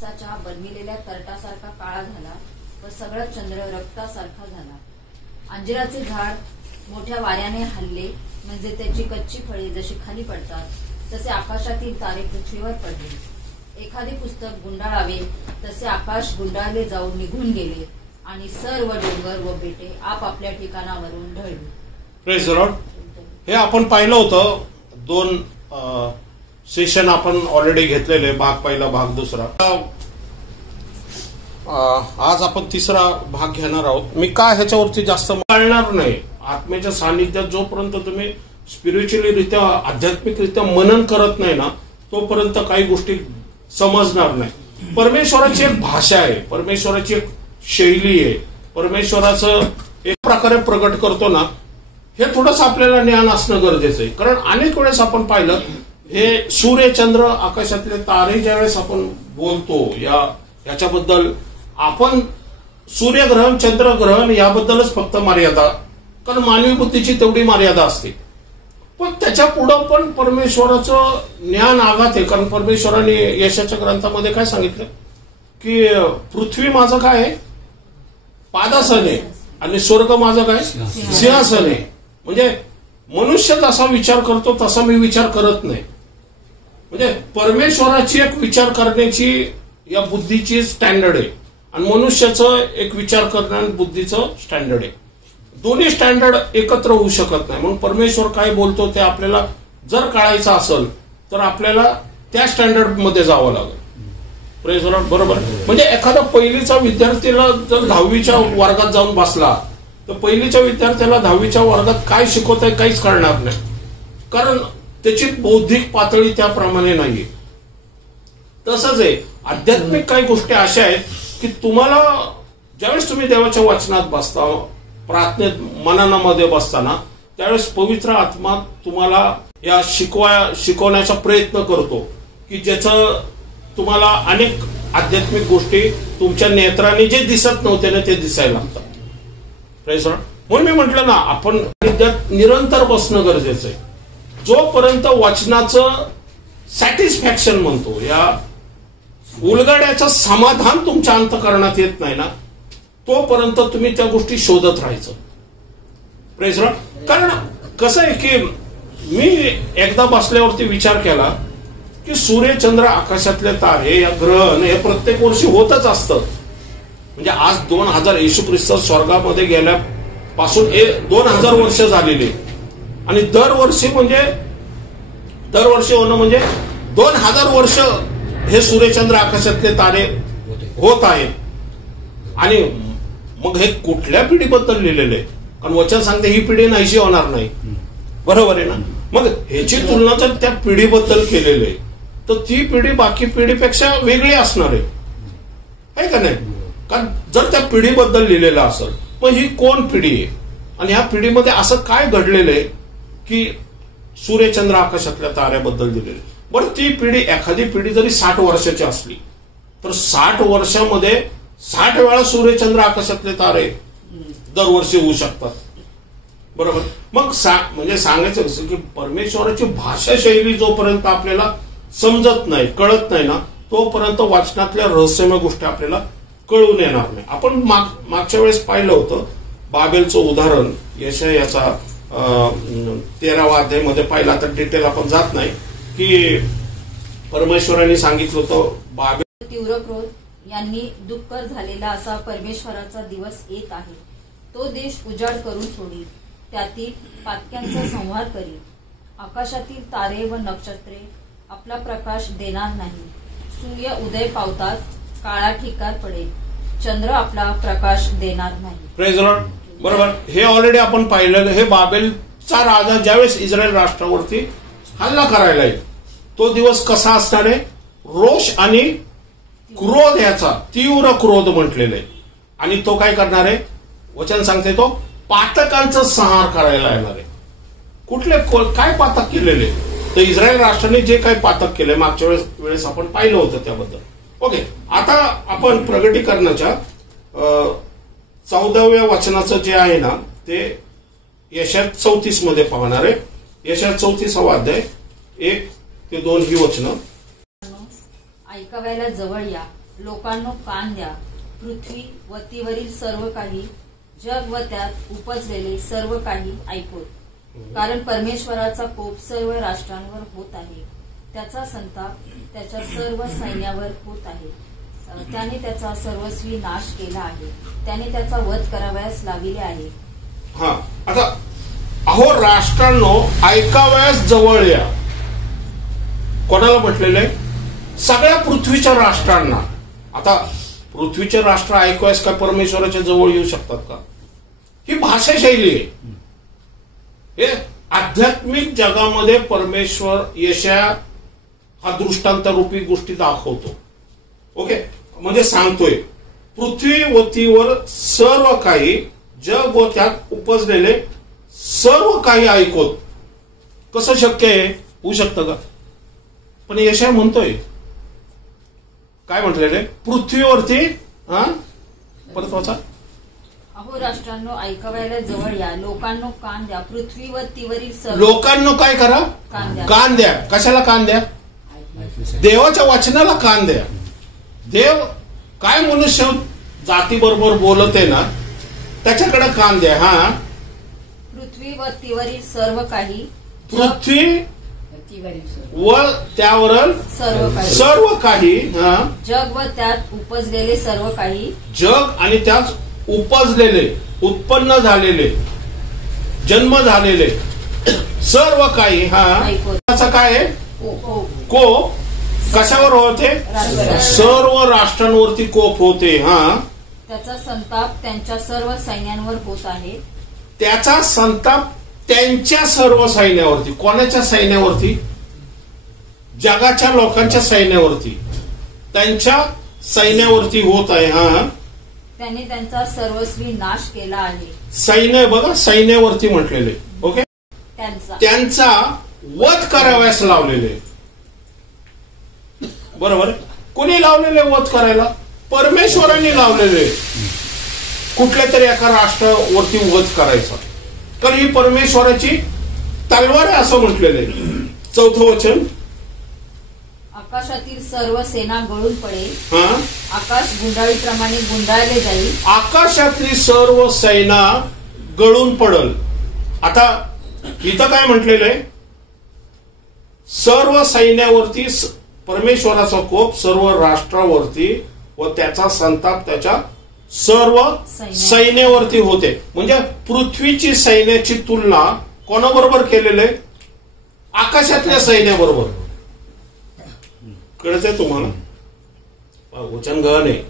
दिवसाच्या बनविलेल्या तरटासारखा काळा झाला व सगळा चंद्र रक्तासारखा झाला. अंजिराचे झाड मोठ्या वाऱ्याने हलले, म्हणजे त्याची कच्ची फळे जशी खाली पडतात तसे आकाशातील तारे पृथ्वीवर पडले. एखादे पुस्तक गुंडाळावे तसे आकाश गुंडाळले जाऊन निघून गेले आणि सर्व डोंगर व बेटे आपापल्या ठिकाणावरून ढळली. Praise the Lord. हे आपण पाहिलं होतं. 2 सेशन आपण ऑलरेडी घेतलेले, भाग पहिला भाग दुसरा. आज आपण तिसरा भाग घेणार आहोत. मी काय ह्याच्यावरती जास्त बोलणार नाही. आत्म्याच्या सानिध्यात जोपर्यंत तुम्ही स्पिरिच्युअली रित्या आध्यात्मिकरित्या मनन करत नाही ना, तोपर्यंत काही गोष्टी समजणार नाही. परमेश्वराची एक भाषा आहे, परमेश्वराची एक शैली आहे, परमेश्वराचं एक प्रकारे प्रकट करतो ना, हे थोडंसं आपल्याला ज्ञान असणं गरजेचं आहे. कारण अनेक वेळेस आपण पाहिलं, हे सूर्य चंद्र आकाशातले तारे ज्यावेळेस आपण बोलतो याच्याबद्दल, आपण सूर्यग्रहण चंद्रग्रहण याबद्दलच फक्त मर्यादा, कारण मानवी बुद्धीची तेवढी मर्यादा असते. पण त्याच्या पुढं पण परमेश्वराचं ज्ञान आघात आहे. कारण परमेश्वराने यशाच्या ग्रंथामध्ये काय सांगितलं की पृथ्वी माझं काय आहे, पादासन आहे, आणि स्वर्ग माझं काय, सिंहासन आहे. म्हणजे मनुष्य जसा विचार करतो तसा मी विचार करत नाही. म्हणजे परमेश्वराची एक विचार करण्याची या बुद्धीची स्टँडर्ड आहे, आणि मनुष्याचं एक विचार करण्याच्या बुद्धीचं स्टँडर्ड आहे. दोन्ही स्टँडर्ड एकत्र होऊ शकत नाही. म्हणून परमेश्वर काय बोलतो ते आपल्याला जर कळायचं असेल तर आपल्याला त्या स्टँडर्ड मध्ये जावं लागेल. Praise the Lord. बरोबर. म्हणजे एखादा पहिलीचा विद्यार्थीला जर 10वीच्या वर्गात जाऊन बसला तर पहिलीच्या विद्यार्थ्याला 10वीच्या वर्गात काय शिकवत आहे काहीच कळणार नाही, कारण त्याची बौद्धिक पातळी त्याप्रमाणे नाहीये. तसंच आहे आध्यात्मिक काही गोष्टी अशा आहेत की तुम्हाला ज्यावेळेस तुम्ही देवाच्या वचनात बसता, प्रार्थनेत मननामध्ये बसताना, त्यावेळेस पवित्र आत्मा तुम्हाला या शिकवण्याचा प्रयत्न करतो की ज्याचं तुम्हाला अनेक आध्यात्मिक गोष्टी तुमच्या नेत्राने जे दिसत नव्हते ना ते दिसायला लागतात. म्हणून मी म्हटलं ना, आपण विद्यात निरंतर बसणं गरजेचं आहे. जोपर्यंत वचनाचं सॅटिस्फॅक्शन म्हणतो, या उलगड्याचं समाधान तुमच्या अंतःकरणात येत नाही ना, तोपर्यंत तुम्ही त्या गोष्टी शोधत राहायचं. Praise the Lord. कारण कसं आहे की मी एकदा बसल्यावरती विचार केला की सूर्य चंद्र आकाशातले तारे, या ग्रहण हे प्रत्येक वर्षी होतच असतं. म्हणजे आज 2000 येशू ख्रिस्त स्वर्गामध्ये गेल्यापासून 2000 वर्ष झालेली, आणि दरवर्षी होणं म्हणजे 2000 वर्ष हे सूर्यचंद्र आकाशातले तारे होत आहेत. आणि मग हे कुठल्या पिढीबद्दल लिहिलेलं आहे? कारण वचन सांगते ही पिढी नाहीशी होणार नाही. बरोबर आहे ना. मग ह्याची तुलना जर त्या पिढीबद्दल केलेली आहे तर ती पिढी बाकी पिढीपेक्षा वेगळी असणार आहे का नाही? कारण जर त्या पिढीबद्दल लिहिलेलं असेल, पण ही कोण पिढी आहे आणि ह्या पिढीमध्ये असं काय घडलेलं आहे की सूर्यचंद्र आकाशातल्या ताऱ्याबद्दल दिलेलं. बरं, ती पिढी, एखादी पिढी जरी 60 वर्षाची असली तर 60 वर्षामध्ये 60 वेळा सूर्यचंद्र आकाशातले तारे दरवर्षी होऊ शकतात. बरोबर. मग म्हणजे सांगायचं कसं की परमेश्वराची भाषा शैली जोपर्यंत आपल्याला समजत नाही, कळत नाही ना, तोपर्यंत वाचनातल्या रहस्यमय गोष्टी आपल्याला कळून येणार नाही. आपण मागच्या वेळेस पाहिलं होतं बाबेलचं उदाहरण, यशायाचा 13वा अध्यायामध्ये पाहिलं. आता डिटेल आपण जात नाही की परमेश्वराने सांगितलं होतं बाबेल तीव्र क्रोध यांनी दुःखकर झालेला असा परमेश्वराचा दिवस येत आहे. तो देश उजाड करून सोडील, त्यातील पातक्यांचा संहार करील. आकाशातील तारे व नक्षत्रे आपला प्रकाश देणार नाही. सूर्य उदय पावतात काळा ठिकार पडेल, चंद्र आपला प्रकाश देणार नाही. Praise the Lord. बरोबर. हे ऑलरेडी आपण पाहिलेलं. हे बाबेलचा राजा ज्यावेळेस इस्रायल राष्ट्रावरती हल्ला करायला येईल, तो दिवस कसा असणार आहे? रोष आणि क्रोध, याचा तीव्र क्रोध म्हटलेलं आहे. आणि तो काय करणार आहे? वचन सांगते तो पातकांचा संहार करायला येणार आहे. कुठले काय पातक केलेले? तर इस्रायल राष्ट्राने जे काही पातक केले मागच्या वेळेस आपण पाहिलं होतं त्याबद्दल. ओके. आता आपण प्रगटीकरणाच्या 14व्या वचनाचं जे आहे ना ते यशाया 34 मध्ये पाहणार आहे. यशाया 34वा अध्याय 1 ते 2 ही वचनं. ऐकाव्याला जवळ या, लोकांनो कान द्या, पृथ्वी व तीवरील सर्व काही, जग व त्यात उपजलेले सर्व काही ऐकून. कारण परमेश्वराचा कोप सर्व राष्ट्रांवर होत आहे, त्याचा संताप त्याच्या सर्व सैन्यावर होत आहे. त्याने त्याचा सर्वस्वी नाश केला आहे, त्याने त्याचा वध करावयास लाविले आहे. हा, आता अहो राष्ट्रांनो ऐकावयास जवळ या. कोणाला म्हटलेलं आहे? सगळ्या पृथ्वीच्या राष्ट्रांना. आता पृथ्वीचे राष्ट्र ऐकवायस का परमेश्वराच्या जवळ येऊ शकतात का? ही भाषाशैली आहे. हे आध्यात्मिक जगामध्ये परमेश्वर यशया हा दृष्टांत रूपी गोष्टी दाखवतो. ओके, म्हणजे सांगतोय पृथ्वी व तीवर सर्व काही, जग व त्यात उपजलेले सर्व काही ऐकवत. कसं शक्य आहे? होऊ शकतं का? पण यशया म्हणतोय काय म्हटलेले? पृथ्वीवरती परत वाचा. अहो राष्ट्रांनो ऐकावयाला जवळ या, लोकांनो कान द्या, पृथ्वी व तीवरील सर्व. लोकांनो काय करा? कान द्या. कशाला कान द्या? देवाच्या वचनाला कान द्या. देव काय मनुष्य जातीबरोबर बोलत आहे ना, त्याच्याकडे कान द्या. हा, पृथ्वी व तीवरील सर्व काही, पृथ्वी व त्यावरील सर्व काही, जग व त्यात उपजलेले सर्व काही, जग आणि त्यात उपजलेले, उत्पन्न झालेले, जन्म झालेले सर्व काही. त्याचं काय आहे? कोप कशावर होते? सर्व राष्ट्रांवरती कोप होते. त्याचा संताप त्यांच्या सर्व सैन्यांवर होत आहे. त्याचा संताप त्यांच्या सर्व सैन्यावरती. कोणाच्या सैन्यावरती? जगाच्या लोकांच्या सैन्यावरती, त्यांच्या सैन्यावरती होत आहे. त्याने त्यांचा सर्वस्वी नाश केला आहे. सैन्य बघा, सैन्यावरती म्हटलेले. ओके, त्यांचा वध करावयास लावलेले. बरोबर. कोणी लावलेले वध करायला? परमेश्वरांनी लावलेले. कुठल्या तरी एका राष्ट्रावरती वध करायचा, कारण ही परमेश्वराची तलवार आहे असं म्हटलेले. 4थं वचन. आकाशातील सर्व सेना गळून पडेल, आकाश गुंडाळीप्रमाणे गुंडाळले जाईल. आकाशातली सर्व सेना गळून पडल. आता इथं काय म्हटलेलं आहे? सर्व सैन्यावरती परमेश्वराचा कोप सर्व राष्ट्रावरती व त्याचा संताप त्याच्या सर्व सैन्यावरती होते. म्हणजे पृथ्वीची सैन्याची तुलना कोणाबरोबर केलेलं आहे? आकाशातल्या सैन्याबरोबर. कळतंय तुम्हाला? वचन गहन आहे,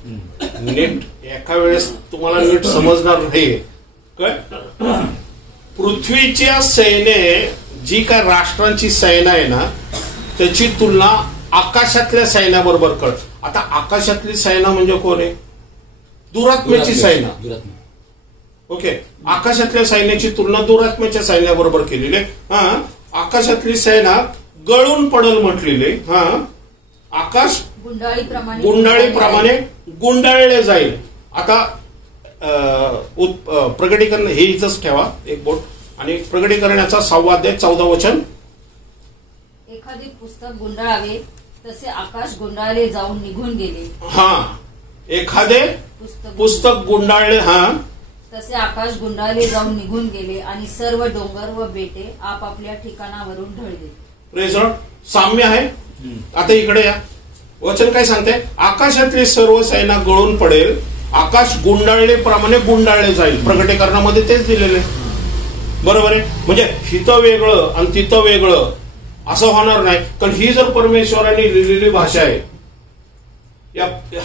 नीट एका वेळेस तुम्हाला नीट समजणार नाहीये. काय? पृथ्वीच्या सैन्य जी काय राष्ट्रांची सेना आहे ना, त्याची तुलना आकाशातल्या सैन्याबरोबर कर. आता आकाशातली सेना म्हणजे कोण आहे? दुरात्म्याची सेना. ओके, आकाशातल्या सैन्याची तुलना दुरात्म्याच्या सैन्याबरोबर केलेली आहे. आकाशातली सेना गळून पडल म्हटलेले. आकाश गुंडाळीप्रमाणे गुंडाळले जाईल. आता प्रगटीकरण हे इथंच ठेवा एक बोट, आणि प्रगटीकरणाचा 6वा अध्याय 14 वचन. एखादे पुस्तक गुंडाळावे तसे आकाश गुंडाळले जाऊन निघून गेले. एखादे पुस्तक गुंडाळले तसे आकाश गुंडाळले जाऊन निघून गेले, आणि सर्व डोंगर व बेटे आपापल्या ठिकाणावरून ढळले. Praise Lord. साम्य आहे. आता इकडे या. वचन काय सांगते? आकाशातली सर्व सेना गळून पडेल, आकाश गुंडाळलेप्रमाणे गुंडाळले जाईल. प्रगटीकरणामध्ये तेच दिलेले. बरोबर आहे. म्हणजे हिथं वेगळं आणि तिथं वेगळं असं होणार नाही. कारण ही जर परमेश्वरांनी लिहिलेली भाषा आहे,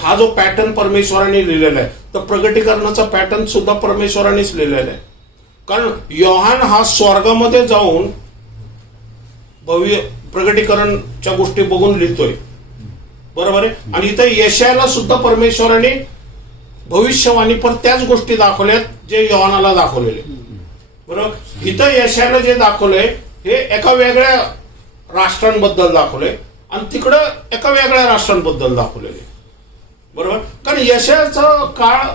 हा जो पॅटर्न परमेश्वरांनी लिहिलेला आहे, तर प्रगटीकरणाचा पॅटर्न सुद्धा परमेश्वरांनीच लिहिलेला आहे. कारण योहान हा स्वर्गामध्ये जाऊन भव्य प्रगटीकरणच्या गोष्टी बघून लिहितोय. बरोबर आहे. आणि इथं यशाला सुद्धा परमेश्वरांनी भविष्यवाणी पण त्याच गोष्टी दाखवल्यात जे योहानाला दाखवलेले. बरोबर. इथं यशाला जे दाखवलंय हे एका वेगळ्या राष्ट्रांबद्दल दाखवलंय, आणि तिकडं एका वेगळ्या राष्ट्रांबद्दल दाखवलेले. बरोबर. कारण यशाचा काळ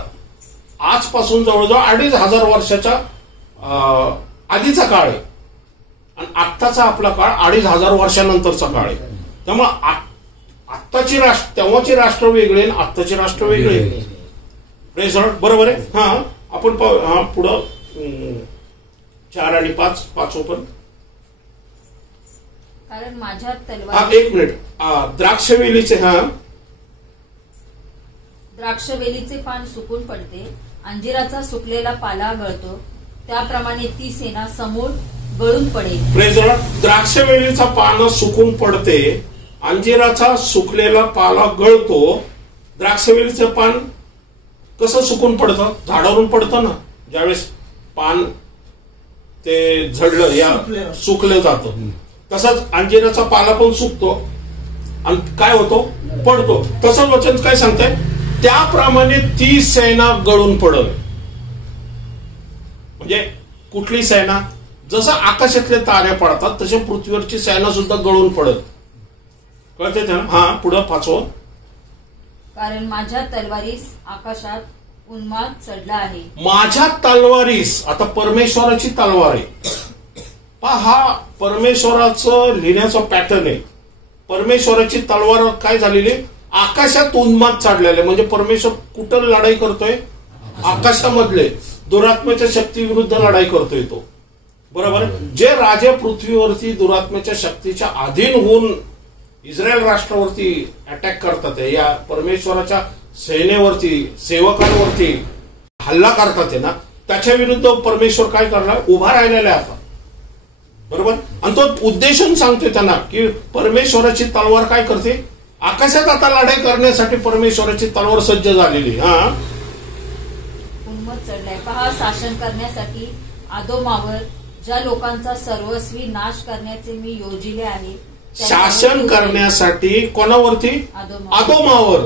आजपासून जवळजवळ 2500 वर्षाच्या आधीचा काळ आहे, आणि आत्ताचा आपला काळ 2500 वर्षानंतरचा काळ आहे. त्यामुळे आत्ताची राष्ट्र, तेव्हाची राष्ट्र वेगळे आणि आत्ताचे राष्ट्र वेगळे. Praise Lord. बरोबर आहे. आपण पुढं 4 आणि 5 पण. कारण माझ्या तलवारी. एक मिनिट. द्राक्षवेलीचे द्राक्षवेलीचे पान सुकून पडते, अंजिराचा सुकलेला पाला गळतो, त्याप्रमाणे ती सेना समोर गळून पडेल. Praise Lord. द्राक्षवेलीचा पान सुकून पडते, अंजिराचा सुकलेला पाला गळतो. द्राक्षवेलीचं पान कसं सुकून पडतं? झाडावरून पडतं ना, ज्यावेळेस पान ते झडलं या सुकलं जातं, तसंच अंजिराचा पाला पण सुकतो आणि काय होतो? पडतो. तसंच वचन काय सांगतंय? त्याप्रमाणे ती सेना गळून पडल. म्हणजे कुठली सेना? जसं आकाशातले तारे पडतात तसे पृथ्वीवरची सेना सुद्धा गळून पडत. कळते त्याला? पुढं 5. कारण माझ्या तलवारीस आकाशात उन्माद चढला आहे. माझ्या तलवारीस, आता परमेश्वराची तलवार आहे. हा परमेश्वराचं लिहिण्याचा पॅटर्न आहे. परमेश्वराची तलवार काय झालेली? आकाशात उन्माद चढलेले. म्हणजे परमेश्वर कुठं लढाई करतोय? आकाशामधले दुरात्म्याच्या शक्तीविरुद्ध लढाई करतोय तो. बरोबर. जे राजे पृथ्वीवरती दुरात्म्याच्या शक्तीच्या अधीन होऊन इस्रायल राष्ट्रावरती अटॅक करतात, या परमेश्वराच्या सेनेवरती, सेवकांवरती हल्ला करतात ना, त्याच्या विरुद्ध परमेश्वर काय करणार? उभा राहिलेला आहे आता. बरोबर. आणि तो उद्देशून सांगतोय त्यांना की परमेश्वराची तलवार काय करते? आकाशात आता लढाई करण्यासाठी परमेश्वराची तलवार सज्ज झालेली. उन्मत चढलाय. पहा, शासन करण्यासाठी आदोमावर, ज्या लोकांचा सर्वस्वी नाश करण्याचे मी योजिले आहे. शासन करण्यासाठी कोणावरती? आदोमावर.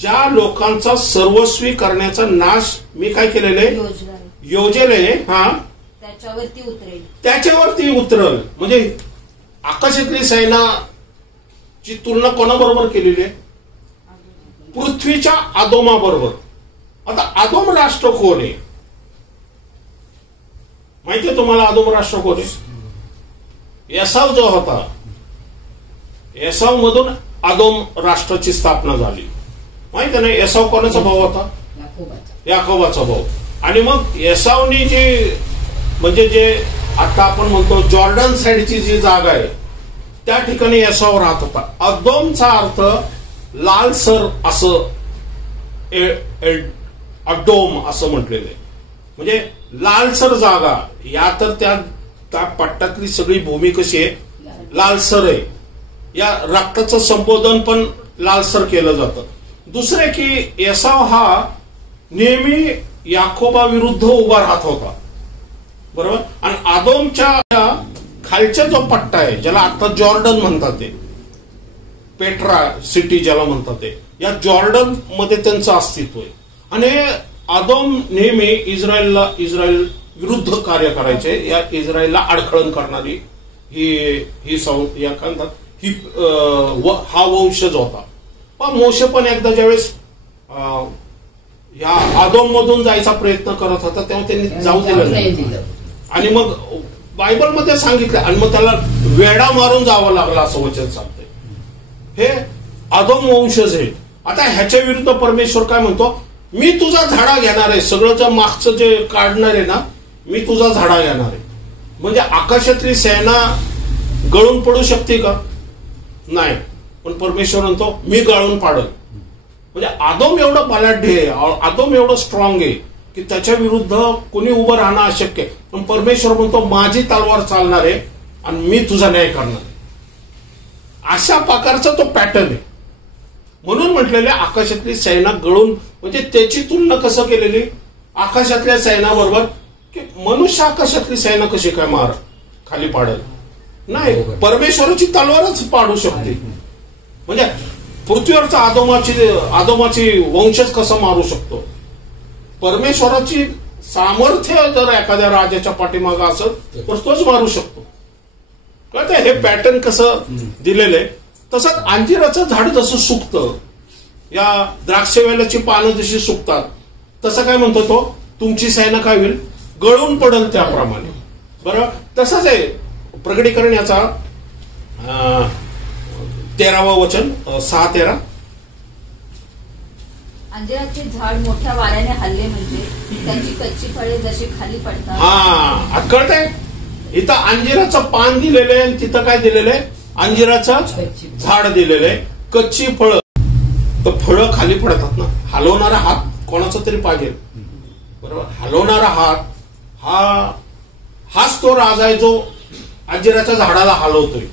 ज्या लोकांचा सर्वस्वी करण्याचा नाश मी काय केलेले? योजले. त्याच्यावरती उतरल. म्हणजे आकाशातली सेनाची तुलना कोणाबरोबर केलेली आहे? पृथ्वीच्या आदोमाबरोबर. आता आदोम राष्ट्र कोण आहे माहितीये तुम्हाला? आदोम राष्ट्र कोण आहे? एसाव जो होता, एसाव मधून आदोम राष्ट्राची स्थापना झाली. माहिती आहे ना? एसाव कोणाचा भाऊ होता? याकोबाचा भाऊ. आणि मग एसावनी जे, म्हणजे जे आता आपण म्हणतो जॉर्डन साइडची जी जागा आहे, त्या ठिकाणी एसाव राहत होता. अदोमचा अर्थ लालसर असं, अडोम असं म्हटलेलं आहे. म्हणजे लालसर जागा. या तर त्या पट्ट्यातली सगळी भूमी कशी आहे? लालसर आहे. या रक्ताचं संबोधन पण लालसर केलं जातं. दुसरे की एसाव हा नेहमी याकोबा विरुद्ध उभा राहत होता. बरोबर. आणि आदोमच्या खालचा जो पट्टा आहे, ज्याला आता जॉर्डन म्हणतात, ते पेट्रा सिटी ज्याला म्हणतात, ते या जॉर्डन मध्ये त्यांचं अस्तित्व आहे. आणि आदोम नेहमी इस्रायल विरुद्ध कार्य करायचे. या इस्रायलला अडखळण करणारी हा वंशज होता. पण मोशे पण एकदा ज्यावेळेस या आदोम मधून जायचा प्रयत्न करत होता तेव्हा त्यांनी जाऊ दिलं नाही. आणि मग बायबलमध्ये सांगितलं, आणि मग त्याला वेडा मारून जावं लागला असं वचन सांगतंय. हे आदोम वंशज आहे. आता ह्याच्या विरुद्ध परमेश्वर काय म्हणतो? मी तुझा झाडा घेणार आहे. सगळं जे मागचं जे काढणार आहे ना, मी तुझा झाडा घेणार आहे. म्हणजे आकाशातली सेना गळून पडू शकते का? नाही. पण परमेश्वर म्हणतो मी गळून पाडल. म्हणजे आदोम एवढं बलाढ्य आहे, आदोम एवढं स्ट्रॉंग आहे की त्याच्या विरुद्ध कोणी उभं राहणं अशक्य आहे. पण परमेश्वर म्हणतो माझी तलवार चालणार आहे आणि मी तुझा न्याय करणार आहे. अशा प्रकारचा तो पॅटर्न आहे. म्हणून म्हटलेले आकाशातली सेना गळून, म्हणजे त्याची तुलना कसं केलेली? आकाशातल्या सेनाबरोबर, की मनुष्य आकाशातली सेना कशी काय खाली पाडेल? नाही, परमेश्वराची तलवारच पाडू शकते. म्हणजे पृथ्वीवरचा आदोमाची वंशज कसं मारू शकतो? परमेश्वराची सामर्थ्य जर एखाद्या राजाच्या पाठीमागं असेल तर तोच मारू शकतो. कळतंय? हे पॅटर्न कसं दिलेलं आहे. तसंच अंजिराचं झाड जसं सुकतं, या द्राक्षवेलाची पानं जशी सुकतात, तसं काय म्हणतो तो? तुमची सेना काय होईल? गळून पडेल त्याप्रमाणे. बरोबर. तसंच आहे प्रकटीकरण याचा 13वं वचन 6:13. अंजिराचे झाड मोठ्या वाऱ्याने हल्ले म्हणजे त्याची कच्ची फळे जशी खाली पडतात. हा, आता कळतंय. इथं अंजिराचं पान दिलेलं आहे आणि तिथं काय दिलेलं आहे? अंजिराचं झाड दिलेलं आहे. कच्ची फळं, तर फळं खाली पडतात ना. हलवणारा हात कोणाचा तरी पाहिजे, बरोबर. हलवणारा हात हाच तो राजा आहे जो अंजिराच्या झाडाला हलवतोय.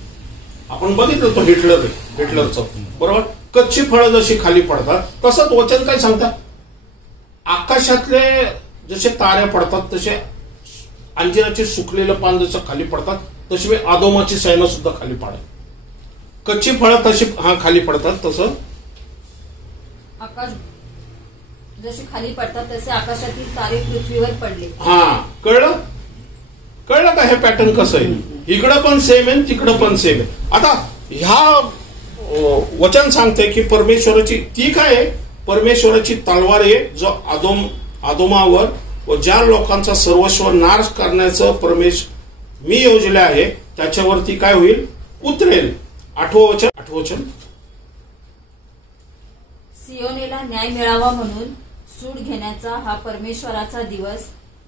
आपण बघितलं तो हिटलरचं, बरोबर. कच्ची फळं जशी खाली पडतात तसंच वचन काय सांगतात? आकाशातले जसे तारे पडतात तसे अंजिराचे सुकलेलं पान जसं खाली पडतात तशी आदोमाची सैन्य सुद्धा खाली पडेल. कच्ची फळं तशी खाली पडतात तसं आकाश जशी खाली पडतात तसे आकाशातील तारे पृथ्वीवर पडले. कळलं का हे पॅटर्न कसं आहे? इकडं पण सेम आहे तिकडं पण सेम आहे. आता ह्या वचन सांगते की परमेश्वराची ती काय आहे? परमेश्वराची तलवार आहे जो आदोमावर व ज्या लोकांचा सर्वस्व नाश करण्याचं मी योजले आहे त्याच्यावरती काय होईल? उतरेल. 8वं वचन. सियोनेला न्याय मिळावा म्हणून सूड घेण्याचा हा परमेश्वराचा दिवस,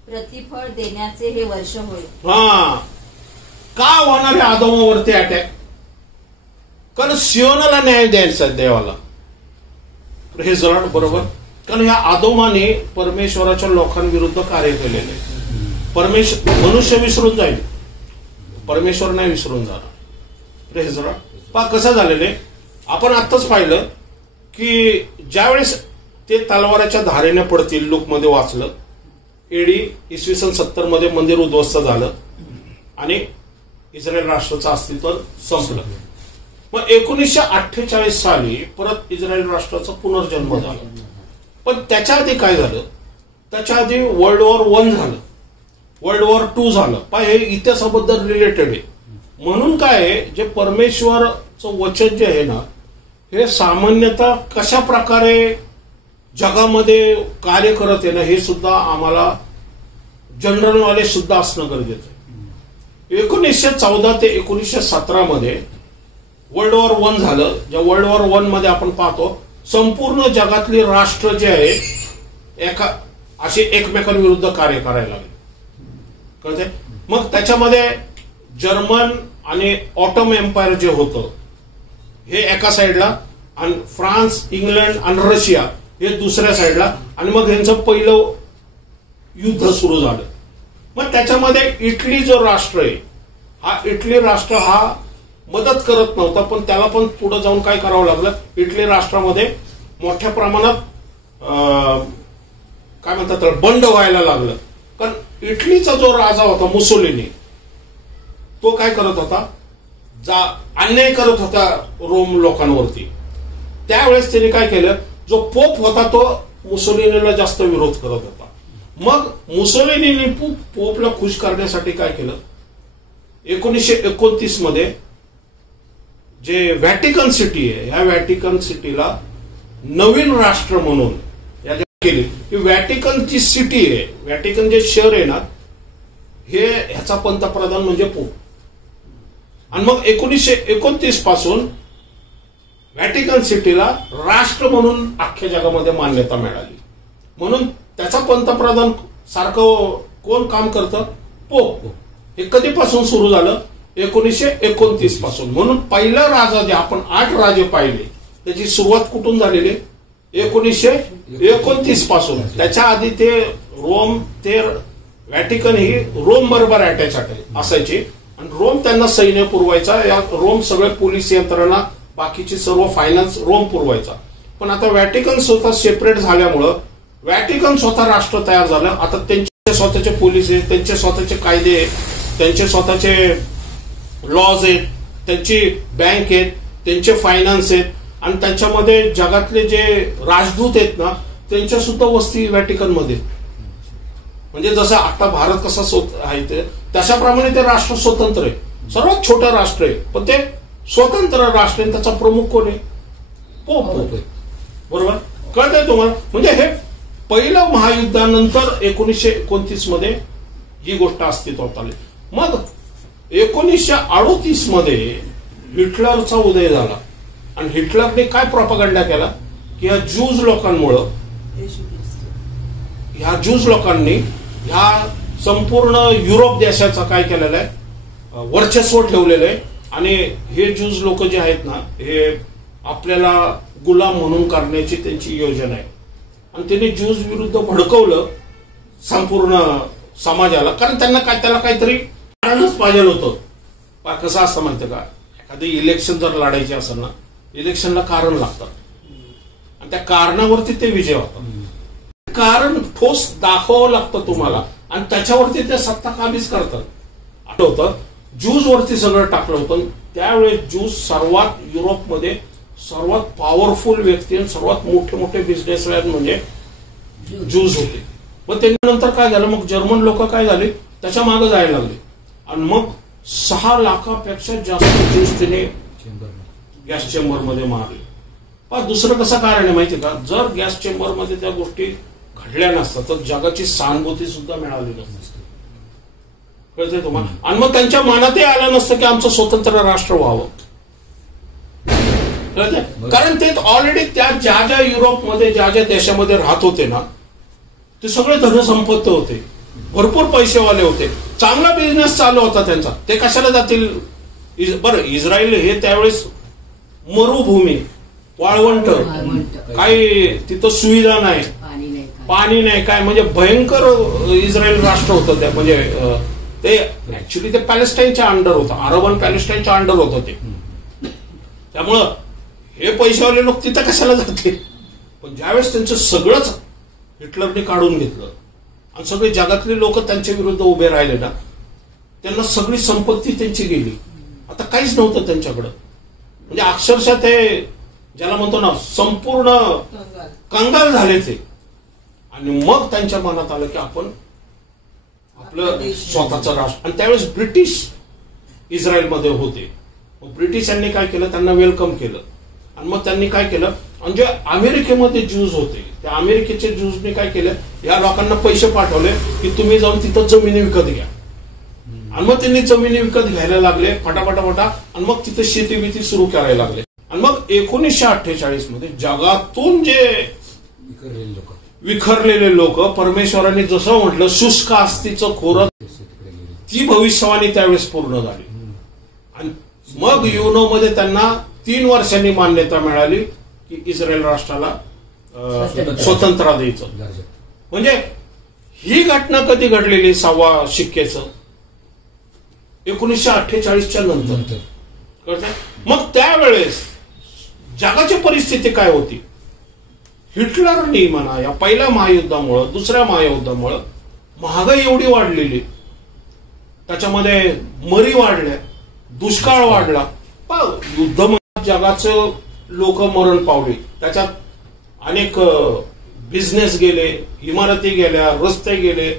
प्रतिफळ देण्याचे हे वर्ष होय. का होणार आहे आदोमावरती अटॅक? कारण सियोनाला न्याय द्यायचा देवाला. हे जरा बरोबर. कारण ह्या आदोमाने परमेश्वराच्या लोकांविरुद्ध कार्य केलेले. मनुष्य विसरून जाईल, परमेश्वर नाही विसरून जाणार. हे जरा पहा कसं झालेलं आहे. आपण आत्ताच पाहिलं की ज्यावेळेस ते तलवाराच्या धारेने पडतील, लूकमध्ये वाचलं, एडी इसवी सन 70 मध्ये मंदिर उद्ध्वस्त झालं आणि इस्रायल राष्ट्राचं अस्तित्व संपलं. मग 1948 साली परत इस्रायल राष्ट्राचा पुनर्जन्म झाला. पण त्याच्या आधी काय झालं? त्याच्या आधी वर्ल्ड वॉर 1 झालं, वर्ल्ड वॉर 2 झालं. पण हे इतिहासाबद्दल रिलेटेड आहे. म्हणून काय आहे, जे परमेश्वरचं वचन जे आहे ना, हे सामान्यतः कशा प्रकारे जगामध्ये कार्य करत आहे ना, हे सुद्धा आम्हाला जनरल नॉलेज सुद्धा असणं गरजेचं आहे. 1914 ते 1917 मध्ये वर्ल्ड वॉर 1 झालं. ज्या वर्ल्ड वॉर 1 मध्ये आपण पाहतो संपूर्ण जगातली राष्ट्र जे आहे असे एकमेकांविरुद्ध कार्य करायला लागले. कळते? मग त्याच्यामध्ये जर्मन आणि ऑटोमन एम्पायर जे होतं हे एका साईडला, आणि फ्रान्स, इंग्लंड आणि रशिया हे दुसऱ्या साईडला, आणि मग यांचं पहिलं युद्ध सुरू झालं. मग त्याच्यामध्ये इटली जो राष्ट्र आहे, हा इटली राष्ट्र हा मदत करत नव्हता, पण त्याला पण पुढे जाऊन काय करावं लागलं? इटली राष्ट्रामध्ये मोठ्या प्रमाणात काय म्हणतात त्याला, बंड व्हायला लागलं. कारण इटलीचा जो राजा होता मुसोलिनी, तो काय करत होता? अन्याय करत होता रोम लोकांवरती. त्यावेळेस त्याने काय केलं? जो पोप होता तो मुसोलिनीला जास्त विरोध करत होता. मग मुसोलिनीने पोपला खुश करण्यासाठी काय केलं? 1929 मध्ये जे व्हॅटिकन सिटी आहे, ह्या व्हॅटिकन सिटीला नवीन राष्ट्र म्हणून केली. की व्हॅटिकन जी सिटी आहे, व्हॅटिकन जे शहर आहे ना, हे ह्याचा पंतप्रधान म्हणजे पोप. आणि मग 1929 पासून व्हॅटिकन सिटीला राष्ट्र म्हणून अख्ख्या जगामध्ये मान्यता मिळाली. म्हणून त्याचा पंतप्रधान सारखं कोण काम करतं? पोप. हे कधीपासून सुरू झालं? 1929 पासून. म्हणून पहिला राजा जे आपण 8 राजे पाहिले त्याची सुरुवात कुठून झालेली? 1929 पासून. त्याच्या आधी ते रोम, ते व्हॅटिकन ही रोम बरोबर अटॅच असायची, आणि रोम त्यांना सैन्य पुरवायचा. या रोम सगळे पोलीस यंत्रणा, बाकीची सर्व फायनान्स रोम पुरवायचा. पण आता व्हॅटिकन स्वतः सेपरेट झाल्यामुळं व्हॅटिकन स्वतः राष्ट्र तयार झालं. आता त्यांचे स्वतःचे पोलीस आहेत, त्यांचे स्वतःचे कायदे आहेत, त्यांचे स्वतःचे लॉज आहेत, त्यांची बँक आहेत, त्यांचे फायनान्स आहेत, आणि त्यांच्यामध्ये जगातले जे राजदूत आहेत ना, त्यांच्या सुद्धा वस्ती व्हॅटिकन मध्ये. म्हणजे जसं आता भारत कसा आहे ते तशाप्रमाणे ते राष्ट्र स्वतंत्र आहे. सर्वात छोटं राष्ट्र आहे, पण ते स्वतंत्र राष्ट्र आहे. त्याचा प्रमुख कोण आहे? पोप. बरोबर. कळतंय तुम्हाला? म्हणजे हे पहिलं महायुद्धानंतर 1929 मध्ये ही गोष्ट अस्तित्वात आली. मग 1938 मध्ये हिटलरचा उदय झाला. आणि हिटलरने काय प्रोपागंडा केला की ह्या ज्यूज लोकांमुळं, ह्या ज्यूज लोकांनी ह्या संपूर्ण युरोप देशाचा काय केलेलं आहे, वर्चस्व ठेवलेलं आहे आणि हे ज्यूज लोक जे आहेत ना हे आपल्याला गुलाम म्हणून करण्याची त्यांची योजना आहे. आणि त्यांनी ज्यूज विरुद्ध भडकवलं संपूर्ण समाजाला, कारण त्यांना त्याला काहीतरी कारणच पाहिजे होतं. कसं असतं माहिती का, एखादी इलेक्शन जर लढायची असेल ना, इलेक्शनला कारण लागतं आणि त्या कारणावरती ते विजय होतात. कारण ठोस दाखवावं लागतं तुम्हाला आणि त्याच्यावरती ते सत्ता काबीज करतात. आठवतं ज्यूज वरती सगळं टाकलं होतं. त्यावेळेस ज्यूज सर्वात युरोपमध्ये सर्वात पॉवरफुल व्यक्ती आणि सर्वात मोठे मोठे बिझनेसमॅन म्हणजे ज्यूज होते. मग त्यानंतर काय झालं, मग जर्मन लोक काय झाले त्याच्या मागे जायला लागले आणि मग 6 लाखापेक्षा जास्त ज्यूज त्याने गॅस चेंबरमध्ये मारले. पण दुसरं कसं कारण आहे माहिती का, जर गॅस चेंबरमध्ये त्या गोष्टी घडल्या नसतात तर जगाची सहानुभूती सुद्धा मिळाली नसते. कळतंय तुम्हाला. आणि मग त्यांच्या मनातही आलं नसतं की आमचं स्वतंत्र राष्ट्र व्हावं. कारण ते ऑलरेडी त्या ज्या ज्या युरोपमध्ये ज्या ज्या देशामध्ये राहत होते ना ते सगळे धनसंपत्त होते, भरपूर पैसेवाले होते, चांगला बिझनेस चालू होता त्यांचा. ते कशाला जातील. बरं इस्रायल हे त्यावेळेस मरुभूमी, वाळवंट, काही तिथं सुविधा नाही, पाणी नाही, काय म्हणजे भयंकर इस्रायल राष्ट्र होतं. त्या म्हणजे ते ऍक्च्युली ते पॅलेस्टाईनच्या अंडर होतं, अरब आणि पॅलेस्टाईनच्या अंडर होतं ते. त्यामुळं हे पैशावाले लोक तिथं कशाला जातील. पण ज्यावेळेस त्यांचं सगळंच हिटलरने काढून घेतलं आणि सगळे जगातले लोक त्यांच्या विरुद्ध उभे राहिले ना, त्यांना सगळी संपत्ती त्यांची गेली. आता काहीच नव्हतं त्यांच्याकडं. म्हणजे अक्षरशः ते ज्याला म्हणतो ना संपूर्ण कंगाल झाले ते. आणि मग त्यांच्या मनात आलं की आपण आपलं स्वतःचं राष्ट्र. आणि त्यावेळेस ब्रिटिश इस्रायलमध्ये होते. ब्रिटिशांनी काय केलं, त्यांना वेलकम केलं. आणि मग त्यांनी काय केलं, म्हणजे अमेरिकेमध्ये ज्यूज होते त्या अमेरिकेचे ज्यूजने काय केलं, या लोकांना पैसे पाठवले की तुम्ही जाऊन तिथं जमिनी विकत घ्या. आणि मग त्यांनी जमिनी विकत घ्यायला लागले फटाफटा आणि मग तिथं शेती बिती सुरू करायला लागले. आणि मग 1948 मध्ये जगातून जे विखरलेले लोक, परमेश्वरांनी जसं म्हटलं शुष्क आस्तीचं खोरं, ती भविष्यवाणी त्यावेळेस पूर्ण झाली. आणि मग युनो मध्ये त्यांना 3 वर्षांनी मान्यता मिळाली की इस्रायल राष्ट्राला स्वतंत्र द्यायचं. म्हणजे ही घटना कधी घडलेली, 6व्या शिक्क्याचं 1948च्या नंतर. कळतंय. मग त्यावेळेस जगाची परिस्थिती काय होती. हिटलरनी म्हणा या पहिल्या महायुद्धामुळं, दुसऱ्या महायुद्धामुळं महागाई एवढी वाढलेली, त्याच्यामध्ये मरी वाढल्या, दुष्काळ वाढला. युद्ध जगाचं लोक मरण पावले, त्याच्यात अनेक बिझनेस गेले, इमारती गेल्या, रस्ते गेले,